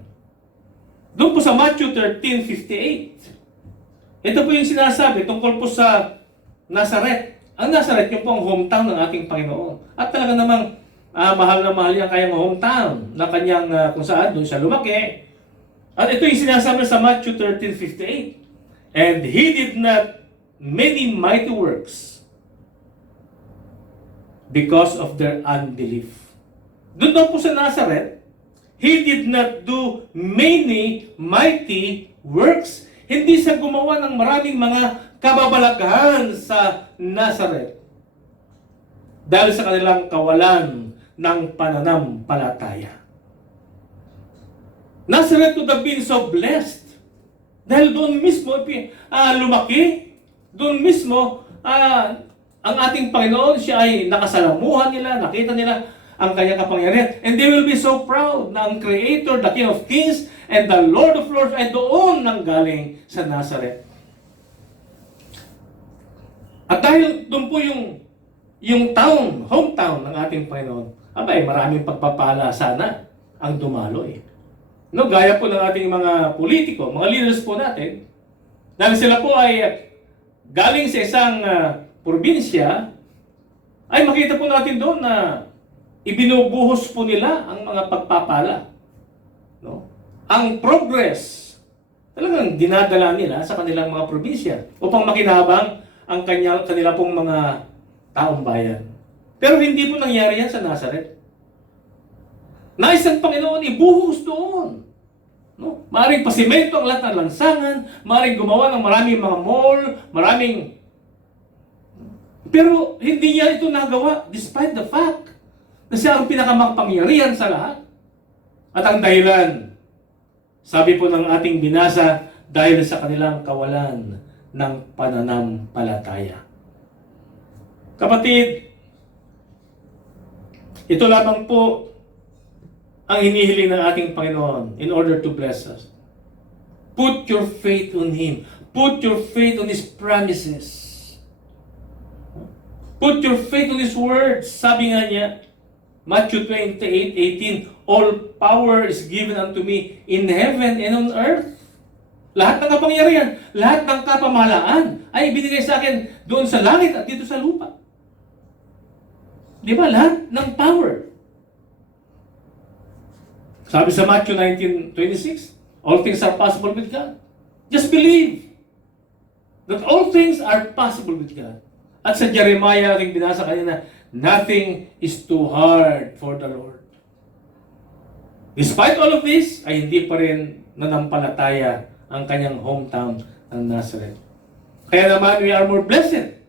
Doon po sa Matthew 13:58. Ito po yung sinasabi tungkol po sa Nazareth. Ang Nazareth yung po ang hometown ng ating Panginoon. At talaga namang mahal na mahal yung kanyang hometown na kanyang kung saan doon siya lumaki. At ito yung sinasabi sa Matthew 13:58. And He did not many mighty works because of their unbelief. Doon daw po sa Nazareth, He did not do many mighty works. Hindi siya gumawa ng maraming mga kababalaghan sa Nazareth. Dahil sa kanilang kawalan ng pananampalataya. Nazareth would have been so blessed. Dahil doon mismo lumaki, doon mismo ang ating Panginoon, siya ay nakasalamuhan nila, nakita nila ang kanyang kapangyarihan. And they will be so proud na ang Creator, the King of Kings, and the Lord of Lords ay doon nanggaling sa Nazareth. At dahil doon po yung town, hometown ng ating Panginoon, abay, maraming pagpapala sana ang dumalo eh. No, gaya po ng ating mga politiko, mga leaders po natin, dahil sila po ay galing sa isang probinsya, ay makita po natin doon na ibinubuhos po nila ang mga pagpapala. No? Ang progress, talagang dinadala nila sa kanilang mga probinsya upang makinabang ang kanila pong mga taong bayan. Pero hindi po nangyari yan sa Nazareth. Nais ang Panginoon ibuhos doon. No? Maaaring pasimento ang lahat ng lansangan, maaaring gumawa ng maraming mga mall, pero hindi niya ito nagawa despite the fact na siya ang pinakamakapangyarihan sa lahat. At ang dahilan, sabi po ng ating binasa, dahil sa kanilang kawalan ng pananampalataya. Kapatid, ito lamang po ang hinihiling ng ating Panginoon in order to bless us. Put your faith on Him. Put your faith on His promises. Put your faith on His words. Sabi nga niya, Matthew 28:18, all power is given unto me in heaven and on earth. Lahat ng kapangyarihan, lahat ng kapamahalaan ay ibinigay sa akin doon sa langit at dito sa lupa. Di ba? Lahat ng power. Sabi sa Matthew 19:26, all things are possible with God. Just believe that all things are possible with God. At sa Jeremiah, ating binasa kanina, nothing is too hard for the Lord. Despite all of this, ay hindi pa rin nanampalataya ang kanyang hometown ng Nazareth. Kaya naman, we are more blessed.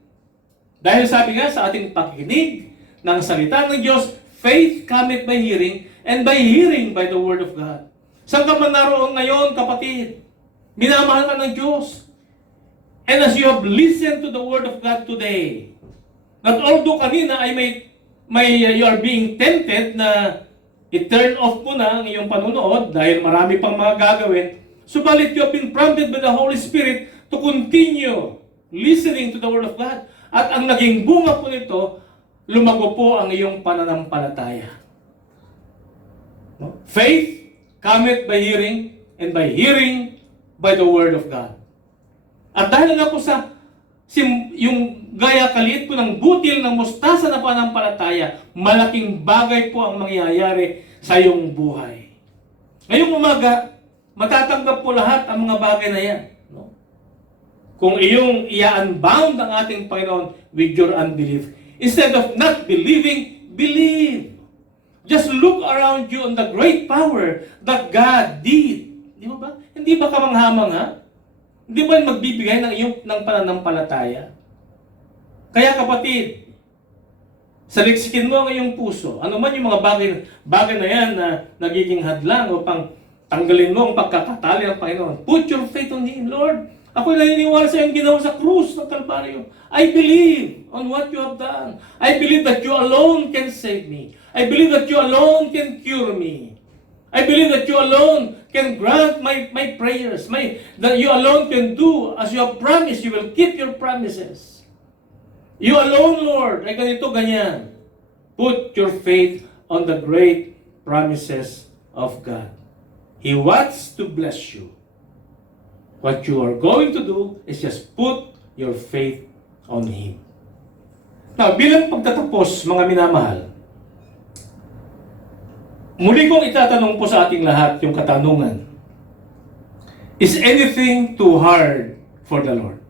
Dahil sabi nga sa ating pakikinig ng salita ng Diyos, faith cometh by hearing, and by hearing by the Word of God. Saan ka man naroon ngayon, kapatid? Minamahal ka ng Diyos. And as you have listened to the Word of God today, not although kanina ay you are being tempted na i-turn off mo na ang iyong panunood dahil marami pang mga gagawin, subalit you have been prompted by the Holy Spirit to continue listening to the Word of God. At ang naging bunga po nito, lumago po ang iyong pananampalataya. Faith cometh by hearing, and by hearing by the Word of God. At dahil nga po sa yung gaya kaliit po ng butil ng mustasa na pananampalataya, malaking bagay po ang mangyayari sa iyong buhay. Ngayong umaga, matatanggap po lahat ang mga bagay na yan. No? Kung iyong i-unbound ang ating Panginoon with your unbelief. Instead of not believing, believe. Just look around you on the great power that God did. Di ba? Hindi ba kamangha-mangha? Hindi ba magbibigay ng pananampalataya? Kaya kapatid, saliksikin mo ang iyong puso. Ano man yung mga bagay na yan na nagiging hadlang upang tanggalin mo ang pagkakatali ng Panginoon. Put your faith on Him, Lord. Ako naniniwala sa iyong ginawa sa krus ng Kalbaryo. I believe on what you have done. I believe that you alone can save me. I believe that you alone can cure me. I believe that you alone can grant my prayers. That you alone can do as you have promised. You will keep your promises. You alone, Lord, ay ganito, ganyan. Put your faith on the great promises of God. He wants to bless you. What you are going to do is just put your faith on Him. Now, bilang pagtatapos, mga minamahal, muli kong itatanong po sa ating lahat yung katanungan. Is anything too hard for the Lord?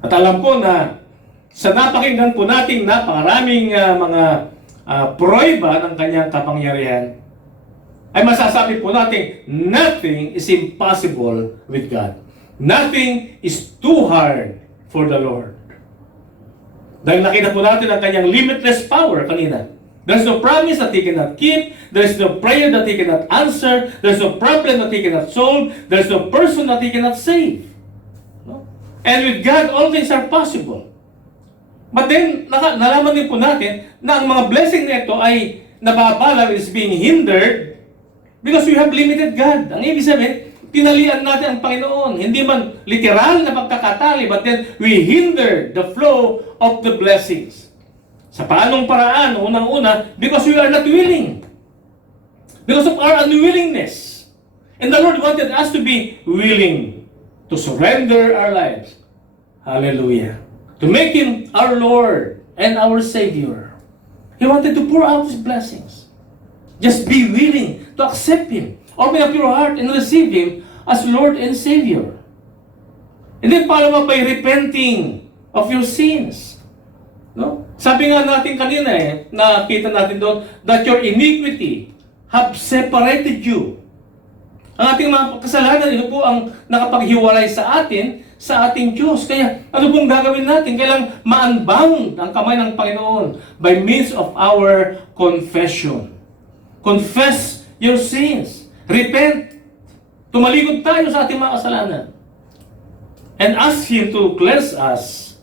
At alam ko na sa napakinggan po nating napakaraming mga pruweba ng kanyang kapangyarihan, ay masasabi po natin, nothing is impossible with God. Nothing is too hard for the Lord. Dahil nakita po natin ang kanyang limitless power kanina. There's no promise that He cannot keep. There's no prayer that He cannot answer. There's no problem that He cannot solve. There's no person that He cannot save. No? And with God, all things are possible. But then, nalaman din po natin na ang mga blessing na ito ay nababala, is being hindered because we have limited God. Ang ibig sabihin, tinalian natin ang Panginoon. Hindi man literal na pagkakatali, but then we hinder the flow of the blessings. Sa paanong paraan? Unang-una, because we are not willing. Because of our unwillingness. And the Lord wanted us to be willing to surrender our lives. Hallelujah. To make Him our Lord and our Savior. He wanted to pour out His blessings. Just be willing to accept Him. Open up your heart and receive Him as Lord and Savior. And then follow up by repenting of your sins. No? Sabi nga natin kanina nakita natin doon, that your iniquity have separated you. Ang ating mga kasalanan, ito po ang nakapaghiwalay sa atin, sa ating Diyos. Kaya ano pong gagawin natin? Kailang ma-unbound ang kamay ng Panginoon by means of our confession. Confess your sins. Repent. Tumalikod tayo sa ating mga kasalanan. And ask Him to cleanse us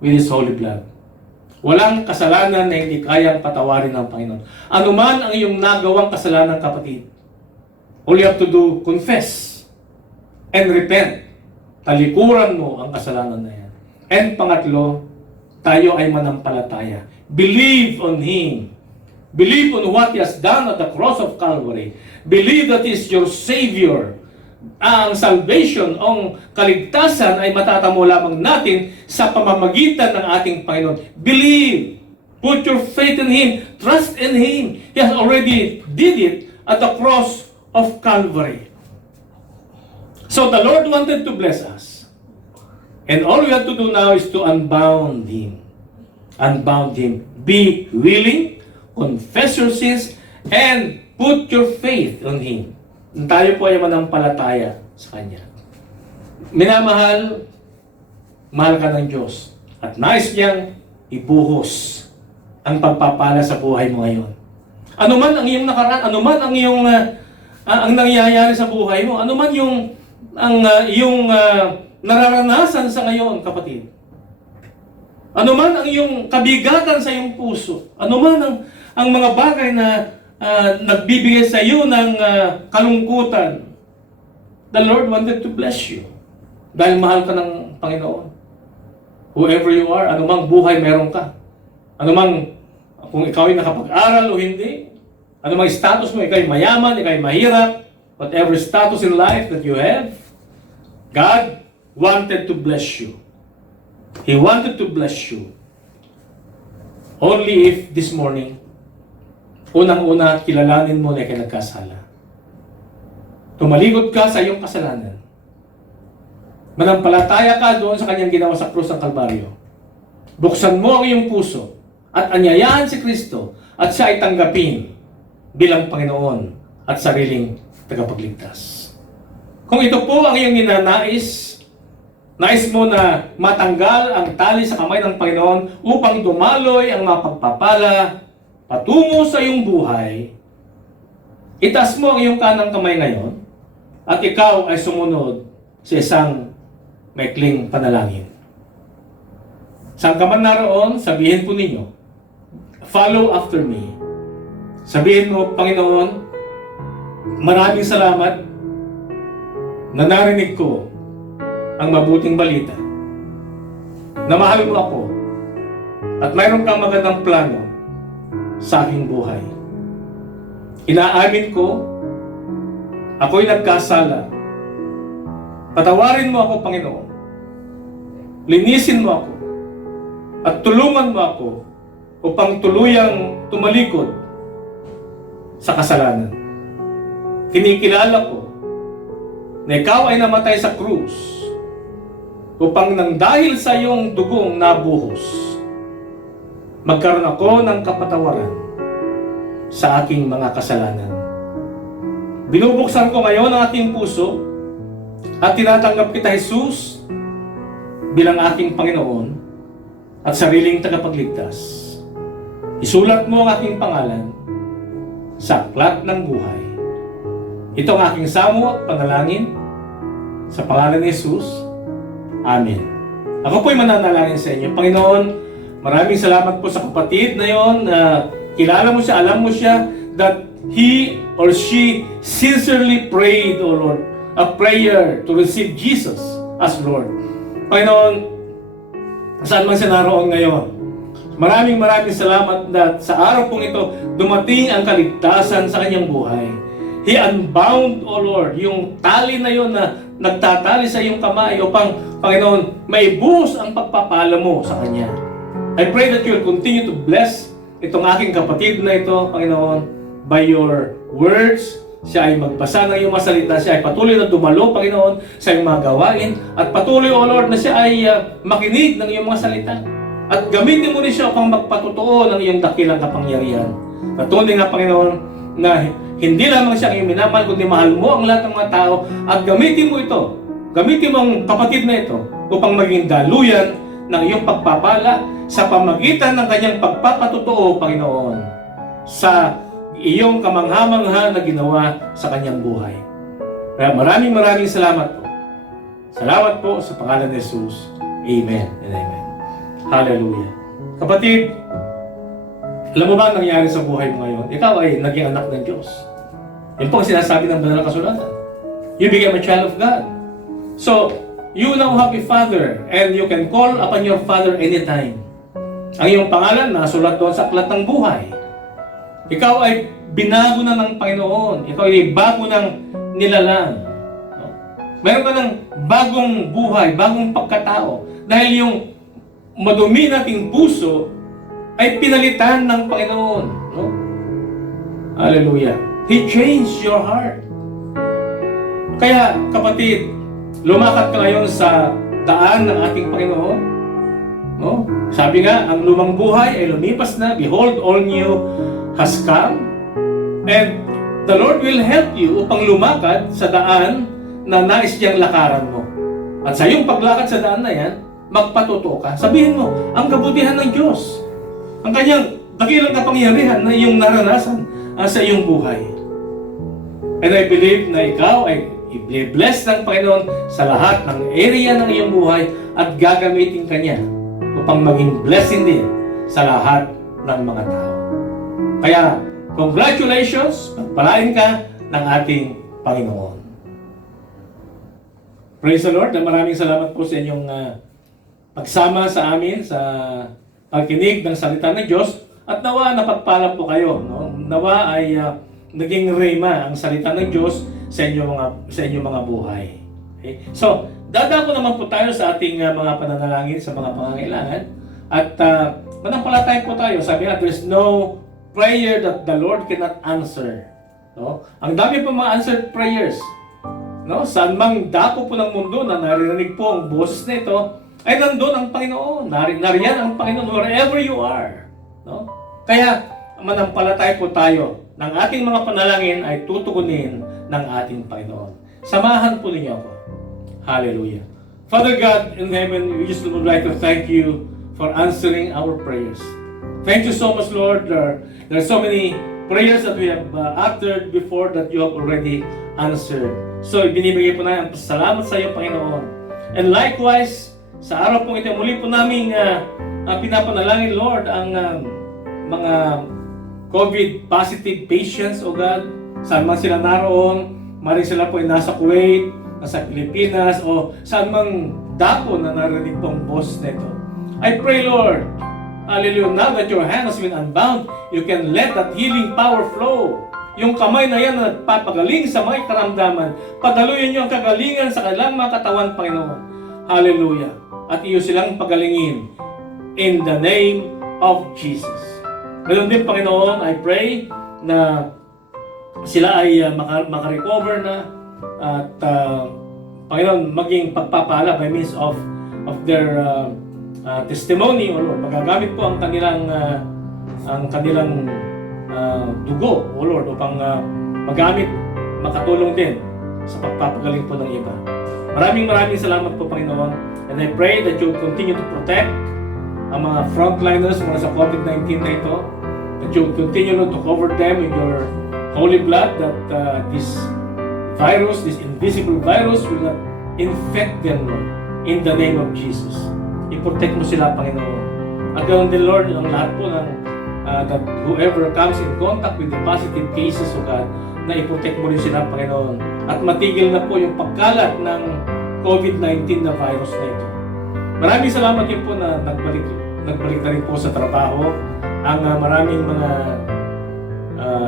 with His holy blood. Walang kasalanan na hindi kayang patawarin ng Panginoon. Ano man ang iyong nagawang kasalanan, kapatid, all you have to do, confess and repent. Talikuran mo ang kasalanan na yan. And pangatlo, tayo ay manampalataya. Believe on Him. Believe on what He has done at the cross of Calvary. Believe that He is your Savior. Ang salvation, ang kaligtasan ay matatamo lamang natin sa pamamagitan ng ating Panginoon. Believe. Put your faith in Him. Trust in Him. He has already did it at the cross of Calvary. So the Lord wanted to bless us. And all we have to do now is to unbound Him. Unbound Him. Be willing, confess your sins, and put your faith on Him. Tayo po ay manampalataya sa Kanya. Minamahal, mahal ka ng Diyos. At nais niyang ibuhos ang pagpapala sa buhay mo ngayon. Ano man ang iyong nakaraan, ano man ang iyong ang nangyayari sa buhay mo, ano man yung nararanasan sa ngayon, kapatid. Ano man ang iyong kabigatan sa iyong puso, ano man ang mga bagay na nagbibigay sa iyo ng kalungkutan, the Lord wanted to bless you. Dahil mahal ka ng Panginoon. Whoever you are, anumang buhay meron ka. Anumang, kung ikaw ay nakapag-aral o hindi, anumang status mo, ikaw ay mayaman, ikaw ay mahirap, whatever status in life that you have, God wanted to bless you. He wanted to bless you. Only if this morning, unang-una, kilalanin mo na ikay nagkasala. Tumalikod ka sa iyong kasalanan. Manampalataya ka doon sa Kanyang ginawa sa krus ng Kalbaryo. Buksan mo ang iyong puso at anyayahan si Kristo at siya ay tanggapin bilang Panginoon at sariling tagapagligtas. Kung ito po ang iyong ninanais, nais mo na matanggal ang tali sa kamay ng Panginoon upang dumaloy ang mga pagpapala patungo sa iyong buhay, itaas mo ang iyong kanang kamay ngayon at ikaw ay sumunod sa isang maikling panalangin. Saan ka man naroon, sabihin po ninyo, follow after me. Sabihin mo, Panginoon, maraming salamat na narinig ko ang mabuting balita na mahal mo ako at mayroon kang magandang plano sa aking buhay. Inaamin ko, ako'y nagkasala. Patawarin mo ako, Panginoon. Linisin mo ako. At tulungan mo ako upang tuluyang tumalikod sa kasalanan. Kinikilala ko na ikaw ay namatay sa krus upang nang dahil sa iyong dugong nabuhos, magkaroon ako ng kapatawaran sa aking mga kasalanan. Binubuksan ko ngayon ang aking puso at tinatanggap kita, Jesus, bilang aking Panginoon at sariling tagapagligtas. Isulat mo ang aking pangalan sa aklat ng buhay. Ito ang aking samo at panalangin sa pangalan ni Jesus. Amen. Ako po'y mananalangin sa inyo. Panginoon, maraming salamat po sa kapatid na yon na kilala mo siya, alam mo siya, that he or she sincerely prayed, O Lord, a prayer to receive Jesus as Lord. Panginoon, saan man siya naroon ngayon, maraming salamat na sa araw pong ito, dumating ang kaligtasan sa kanyang buhay. He unbound, O Lord, yung tali na yon na nagtatali sa iyong kamay upang, Panginoon, maibuhos ang pagpapala mo sa kanya. I pray that you will continue to bless itong aking kapatid na ito, Panginoon, by your words. Siya ay magbasa ng iyong mga salita, siya ay patuloy na dumalo, Panginoon, sa iyong mga gawain, at patuloy, O Lord, na siya ay makinig ng iyong mga salita. At gamitin mo rin siya upang magpatotoo ng iyong dakilang kapangyarihan. Patuloy nga, Panginoon, na hindi lamang siya ang iyong minamahal, kundi mahal mo ang lahat ng mga tao, at gamitin mo ito, gamitin mo ang kapatid na ito, upang maging daluyan ng iyong pagpapala sa pamagitan ng kanyang pagpapatotoo, Panginoon, sa iyong kamangha-mangha na ginawa sa kanyang buhay. Kaya maraming salamat po. Salamat po sa pangalan ni Jesus. Amen and amen. Hallelujah. Kapatid, alam mo ba ang nangyari sa buhay mo ngayon? Ikaw ay naging anak ng Diyos. Yan po ang sinasabi ng banal na kasulatan. You became a child of God. So, you now have a father and you can call upon your father anytime. Ang iyong pangalan nasulat doon sa aklat ng buhay. Ikaw ay binago na ng Panginoon. Ikaw ay bago ng nilalang. Meron ka ng bagong buhay, bagong pagkatao. Dahil yung madumi nating puso ay pinalitan ng Panginoon. No? Hallelujah. He changed your heart. Kaya, kapatid, lumakad ka ngayon sa daan ng ating Panginoon. No? Sabi nga, ang lumang buhay ay lumipas na. Behold, all new has come. And the Lord will help you upang lumakad sa daan na nais niyang lakaran mo. At sa iyong paglakad sa daan na yan, magpatotoo ka. Sabihin mo, ang kabutihan ng Diyos, ang kanyang dakilang kapangyarihan na iyong naranasan sa iyong buhay. And I believe na ikaw ay i-bless ng Panginoon sa lahat ng area ng iyong buhay at gagamitin ka niya upang maging blessing din sa lahat ng mga tao. Kaya, congratulations, pagpalain ka ng ating Panginoon. Praise the Lord, at maraming salamat po sa inyong pagsama sa amin sa pagkinig ng salita ng Diyos at nawa napagpala po kayo. No? Nawa ay naging rema ang salita ng Diyos sa inyong mga buhay. Okay? So, dadako naman po tayo sa ating mga pananalangin sa mga pangangailangan at manampalataya po tayo. Sabi nga, there's no prayer that the Lord cannot answer. No? Ang dami po mga answered prayers. No? Saan mang dako po ng mundo na naririnig po ang boses na ito, ay nandun ang Panginoon. Nariyan ang Panginoon wherever you are. No? Kaya, manampalataya po tayo ng ating mga panalangin ay tutugunin ng ating Panginoon. Samahan po ninyo ako. Hallelujah. Father God in heaven, we just would like to thank you for answering our prayers. Thank you so much, Lord. There are so many prayers that we have uttered before that you have already answered. So, ibinibigay po namin ang pasalamat sa iyo, Panginoon. And likewise, sa araw pong ito, muli po namin pinapanalangin, Lord, ang mga COVID-positive patients, O God. Saan man sila naroon, maring sila po ay nasa Kuwait, nasa Pilipinas, o saan mang dako na narinig pong boss nito. I pray, Lord, hallelujah, now that your hand has been unbound, you can let that healing power flow. Yung kamay na yan na nagpapagaling sa mga karamdaman, padaluyan niyo ang kagalingan sa kanilang mga katawan, Panginoon. Hallelujah. At iyo silang pagalingin in the name of Jesus. Ganoon din, Panginoon, I pray na sila ay makarecover na at Panginoon, maging pagpapala by means of of their testimony, O Lord. Magagamit po ang kanilang dugo, O Lord, upang magamit, makatulong din sa pagpapagaling po ng iba. Maraming salamat po, Panginoon. And I pray that you will continue to protect ang mga frontliners mula sa COVID-19 na ito. That you will continue, Lord, to cover them with your holy blood, that this virus, this invisible virus, will not infect them, Lord, in the name of Jesus. I-protect mo sila, Panginoon. At ganoon din, Lord, ang lahat po ng that whoever comes in contact with the positive cases, O God, na i-protect mo rin sila, Panginoon. At matigil na po yung pagkalat ng COVID-19 na virus na ito. Maraming salamat din po na nagbalik na rin po sa trabaho ang maraming mga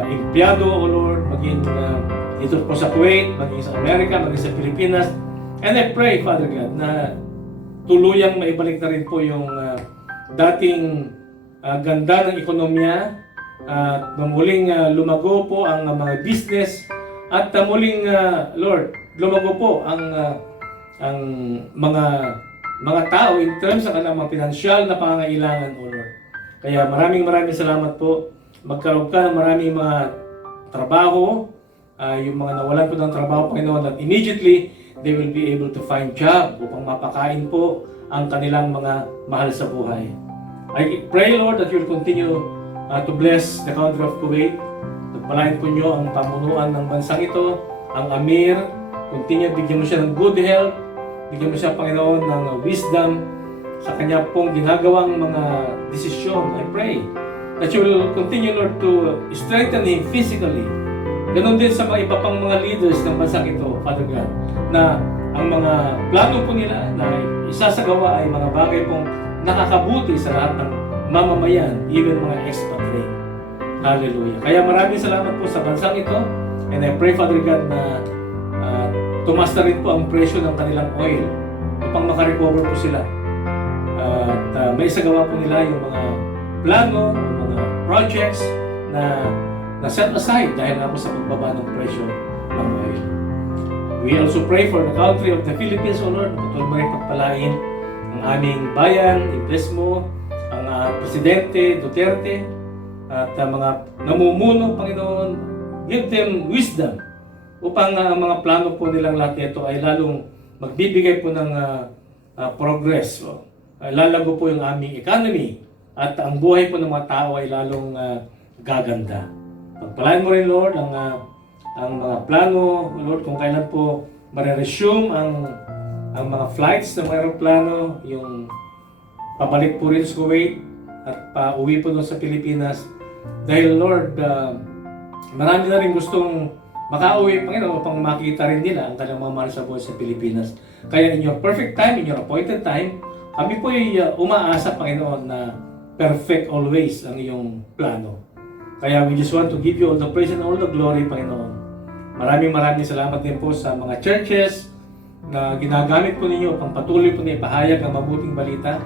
empleyado, O Lord, maging dito po sa Kuwait, maging sa Amerika, maging sa Pilipinas. And I pray, Father God, na tuluyang maibalik na rin po yung dating ganda ng ekonomiya at muling lumago po ang mga business at muling, Lord, lumago po ang mga tao in terms ng kanilang mga pinansyal na pangangailangan, O Lord. Kaya maraming salamat po. Magkaroon ka ng maraming mga trabaho, yung mga nawalan po ng trabaho, Panginoon, that immediately they will be able to find job upang mapakain po ang kanilang mga mahal sa buhay. I pray, Lord, that you will continue to bless the country of Kuwait. Pagpalain po nyo ang pamunuan ng bansang ito, ang Amir. Continue, bigyan mo siya ng good health. Bigyan mo siya, Panginoon, ng wisdom sa kanya pong ginagawang mga desisyon. I pray that you will continue, Lord, to strengthen him physically. Ganon din sa mga iba pang mga leaders ng bansang ito, Father God, na ang mga plano po nila na isasagawa ay mga bagay pong nakakabuti sa lahat ng mamamayan, even mga expatriate. Hallelujah. Kaya maraming salamat po sa bansang ito. And I pray, Father God, na tumas na rin po ang presyo ng kanilang oil upang makarecover po sila. At may isagawa po nila yung mga plano, mga projects na set aside dahil nga po sa pagbaba ng presyo ng oil. We also pray for the country of the Philippines, O Lord. Patuloy mo rin pagpalain ang aming bayan, i-bless mo ang Presidente Duterte at mga namumuno, Panginoon. Give them wisdom upang ang mga plano po nilang lahat nito ay lalong magbibigay po ng progress. Lalago po yung aming economy at ang buhay po ng mga tao ay lalong gaganda. Pagpalain mo rin, Lord, ang mga plano, Lord, kung kailan po mare-resume ang mga flights ng mga aeroplano, yung pabalik po rin sa Kuwait at pauwi po doon sa Pilipinas. Dahil, Lord, marami na rin gustong makauwi, Panginoon, upang makita rin nila ang kanilang mga mahal sa buhay sa Pilipinas. Kaya in your perfect time, in your appointed time, kami po ay umaasa, Panginoon, na perfect always ang iyong plano. Kaya we just want to give you all the praise and all the glory, Panginoon. Maraming salamat din po sa mga churches na ginagamit po ninyo upang patuloy po na ipahayag ang mabuting balita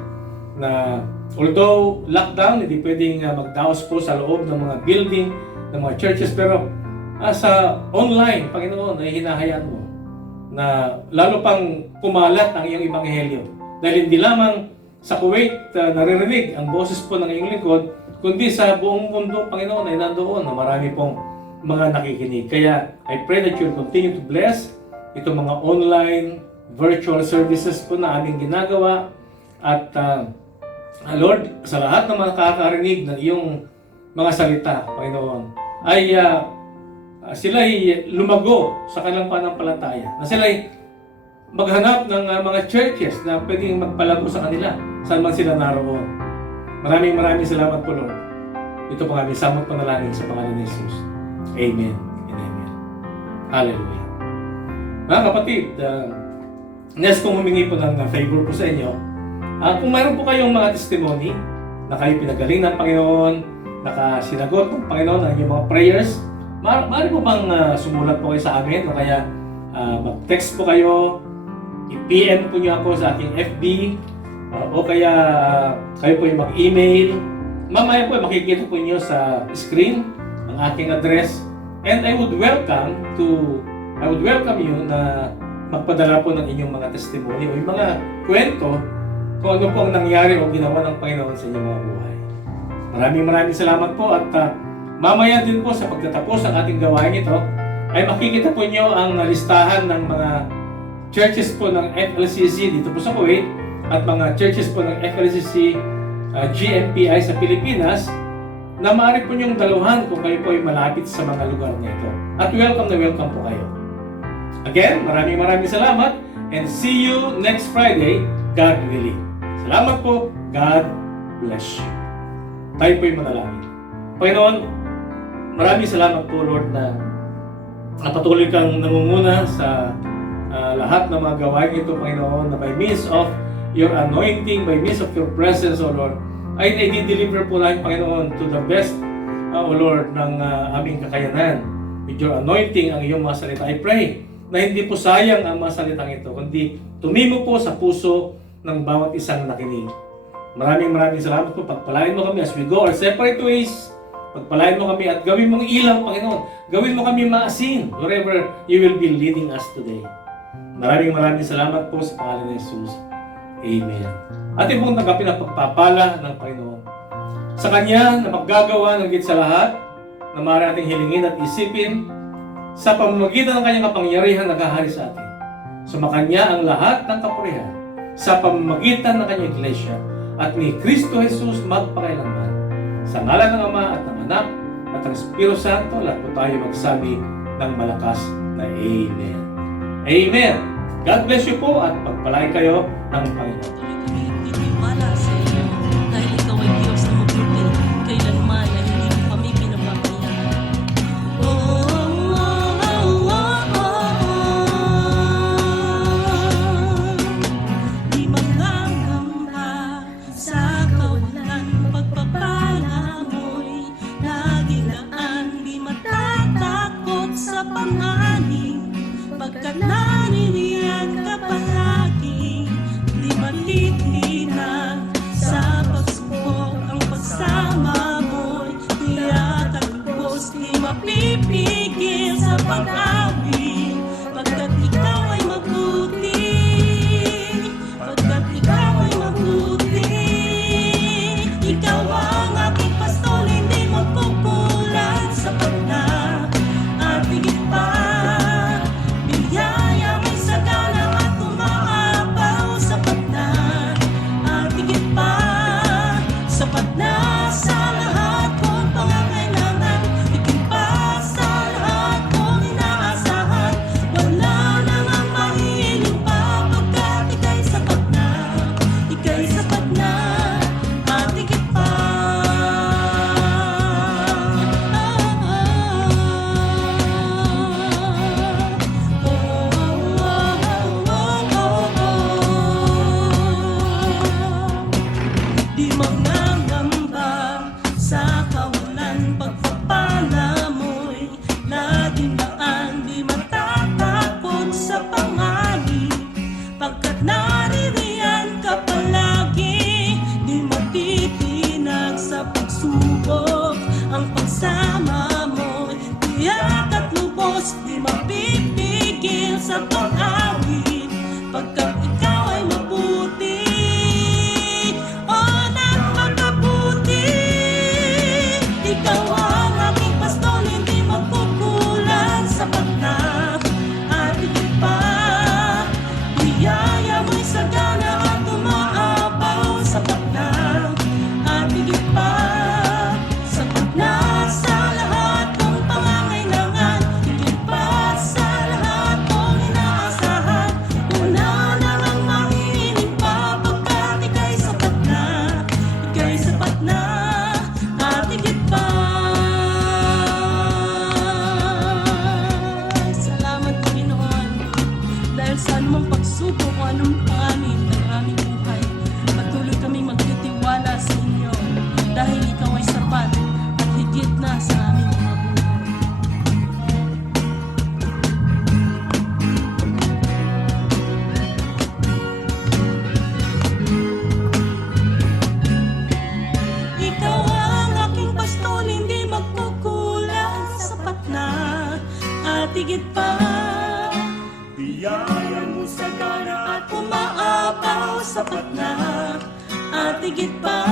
na although lockdown, hindi pwedeng magdaos po sa loob ng mga building, ng mga churches, pero sa online, Panginoon, ay hinahayaan mo na lalo pang kumalat ang iyong ebanghelyo. Dahil hindi lamang sa Kuwait naririnig ang boses po ng iyong lingkod, kundi sa buong mundo, Panginoon, ay nandoon na marami pong mga nakikinig. Kaya I pray that you will continue to bless itong mga online virtual services po na aming ginagawa. At Lord, sa lahat ng mga nakakarinig ng iyong mga salita, Panginoon, ay sila'y lumago sa kanilang panampalataya. Na sila'y maghanap ng mga churches na pwedeng magpalago sa kanila saan man sila naroon. Maraming salamat po, Lord. Ito po aming samot panalangin sa pangalan ni Jesus. Amen and amen. Hallelujah. Mga kapatid, next kong humingi po ng favor po sa inyo. Kung mayroon po kayong mga testimony na kayo pinagaling ng Panginoon, nakasinagot ng Panginoon ang inyong mga prayers, maaari po bang sumulat po kayo sa amin o kaya mag-text po kayo, i-PM po niyo ako sa aking FB o kaya kayo po yung mag-email. Mamaya po makikita po niyo sa screen ang aking address, and I would welcome you na magpadala po ng inyong mga testimony o yung mga kwento kung ano po ang nangyari o ginawa ng Panginoon sa inyong mga buhay. Maraming salamat po at mamaya din po sa pagtatapos ng ating gawain ito ay makikita po nyo ang listahan ng mga churches po ng FLCC dito po sa Kuwait at mga churches po ng FLCC GMPI sa Pilipinas na maaari po niyong daluhan kung kayo po ay malapit sa mga lugar na ito. At welcome na welcome po kayo. Again, maraming salamat and see you next Friday, God willing. Salamat po. God bless you. Tayo po'y manalangin. Panginoon, maraming salamat po, Lord, na patuloy kang nangunguna sa lahat ng mga gawain ito, Panginoon, na by means of your anointing, by means of your presence, O Lord, ay i-deliver po namin, Panginoon, to the best, O Lord, ng aming kakayanan. With your anointing, ang iyong mga salita. I pray na hindi po sayang ang mga salitang ito, kundi tumimo po sa puso ng bawat isang nakinig. Maraming salamat po. Pagpalain mo kami as we go our separate ways. Pagpalain mo kami at gawin mong ilaw, Panginoon. Gawin mo kami maasin wherever you will be leading us today. Maraming salamat po sa pangalan ni Jesus. Amen. Ating pong tanggapin ang pagpapala ng Panginoon. Sa Kanya na maggagawa ng higit sa lahat na maaari nating hilingin at isipin sa pamamagitan ng Kanyang kapangyarihan na naghahari sa atin. Sumakanya ang lahat ng kapurihan sa pamamagitan ng Kanyang Iglesia at ni Kristo Jesus magpakailanman. Sa ngalan ng Ama at ng Anak at ng Espiritu Santo, lahat po tayo magsabi ng malakas na Amen. Amen. God bless you po at pagpalain kayo ng Panginoon. Titiwala sa iyo dahil ikaw ay Diyos na mabuti, kailanman ay hindi mo kami pinapabayaan. Di magangamba sa kawalan, pagpapala mo'y nagilaan. Di matatakot sa panganing, pagkat naniniyan ka palagi. Di matitinag sa pagsubok, ang pagsama mo'y tiyak at lubos. Di mapipigil sa pag-awit, pagkat ikaw ay mabuti, pagkat ikaw ay mabuti. Ikaw ang aking pastol, hindi magkukulang, sapat na at higit pa. Biyaya may sagana at umaapaw, sapat na at higit pa. Sapat na sa lahat kong pangangailangan, higit pa sa lahat kong inaasahan. Wala na nga mahihiling pa, pagkat ika'y sapat na, ika'y sapat na at higit pa. Di mangangamba sa kawalan, pagpapala mo'y laging daan. Di matatakot sa panganib, pagkat naririyan ka palagi. Di matitinag sa pagsubok, ang pagsama mo'y tiyak at lubos. Di mapipigil sa pag-awit, pagkat ikaw ay mabuti. Ikaw ang aking pastol, hindi magkukulang, sapat na at higit pa. Biyaya mo'y sagana at umaapaw, sapat na at higit pa. Sapat na sa lahat kong pangangailangan, higit pa sa lahat kong inaasahan. Wala na ang mahihiling pa, pagkat ika'y sapat na, ika'y sapat na at higit pa. Salamat, Panginoon, dahil sa anumang pagsubok o anumang panganib ng aming buhay, patuloy kami magtitiwala sa inyo, dahil ikaw ay sapat at higit na sa aming mga buhay. Ikaw ang aking pastol, hindi magkukulang, sapat na at higit pa. Biyaya mo sagana at umaapaw, sapat na at higit pa.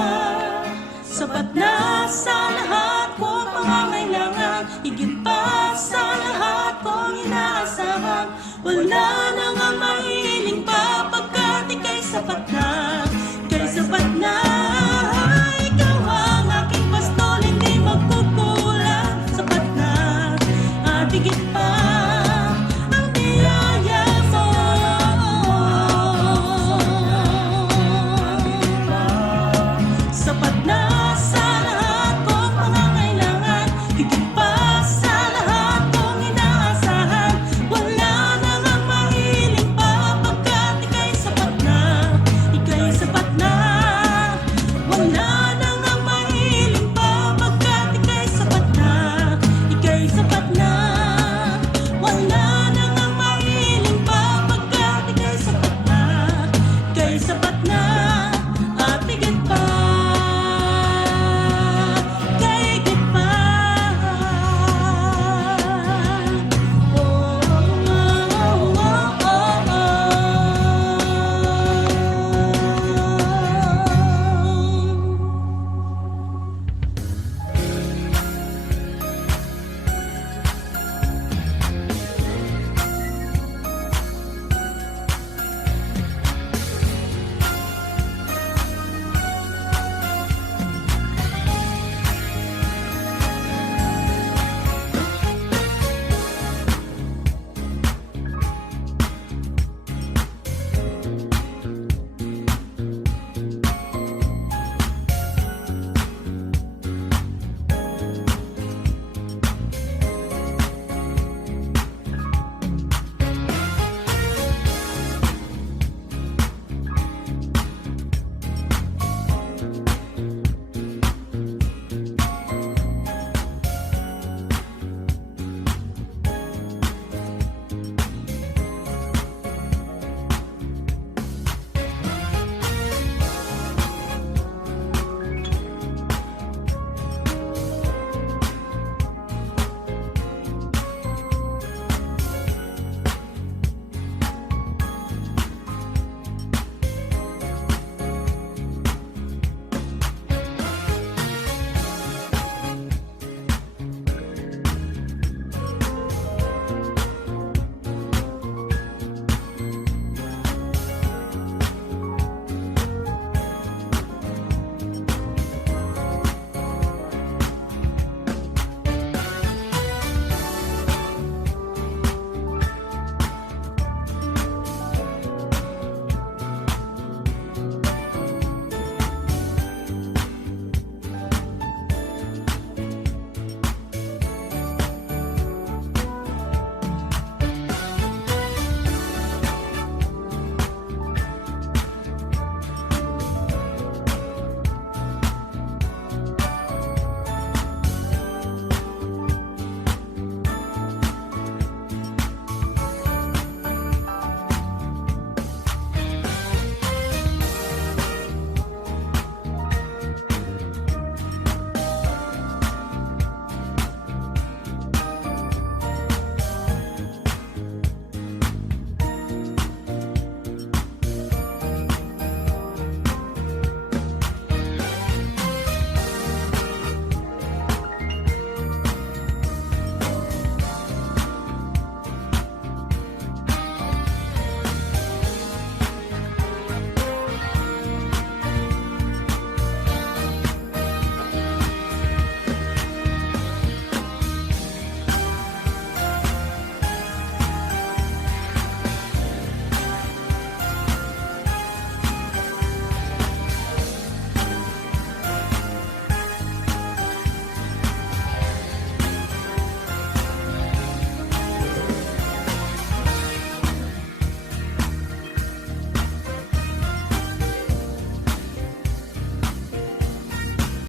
Sapat na sa lahat kong pangangailangan, higit pa sa lahat kong inaasahan. Wala na nga mahiling pa pagkat ika'y sapat na, ika'y sapat na. Ikaw ang aking pastol, hindi magkukulang. Sapat na at higit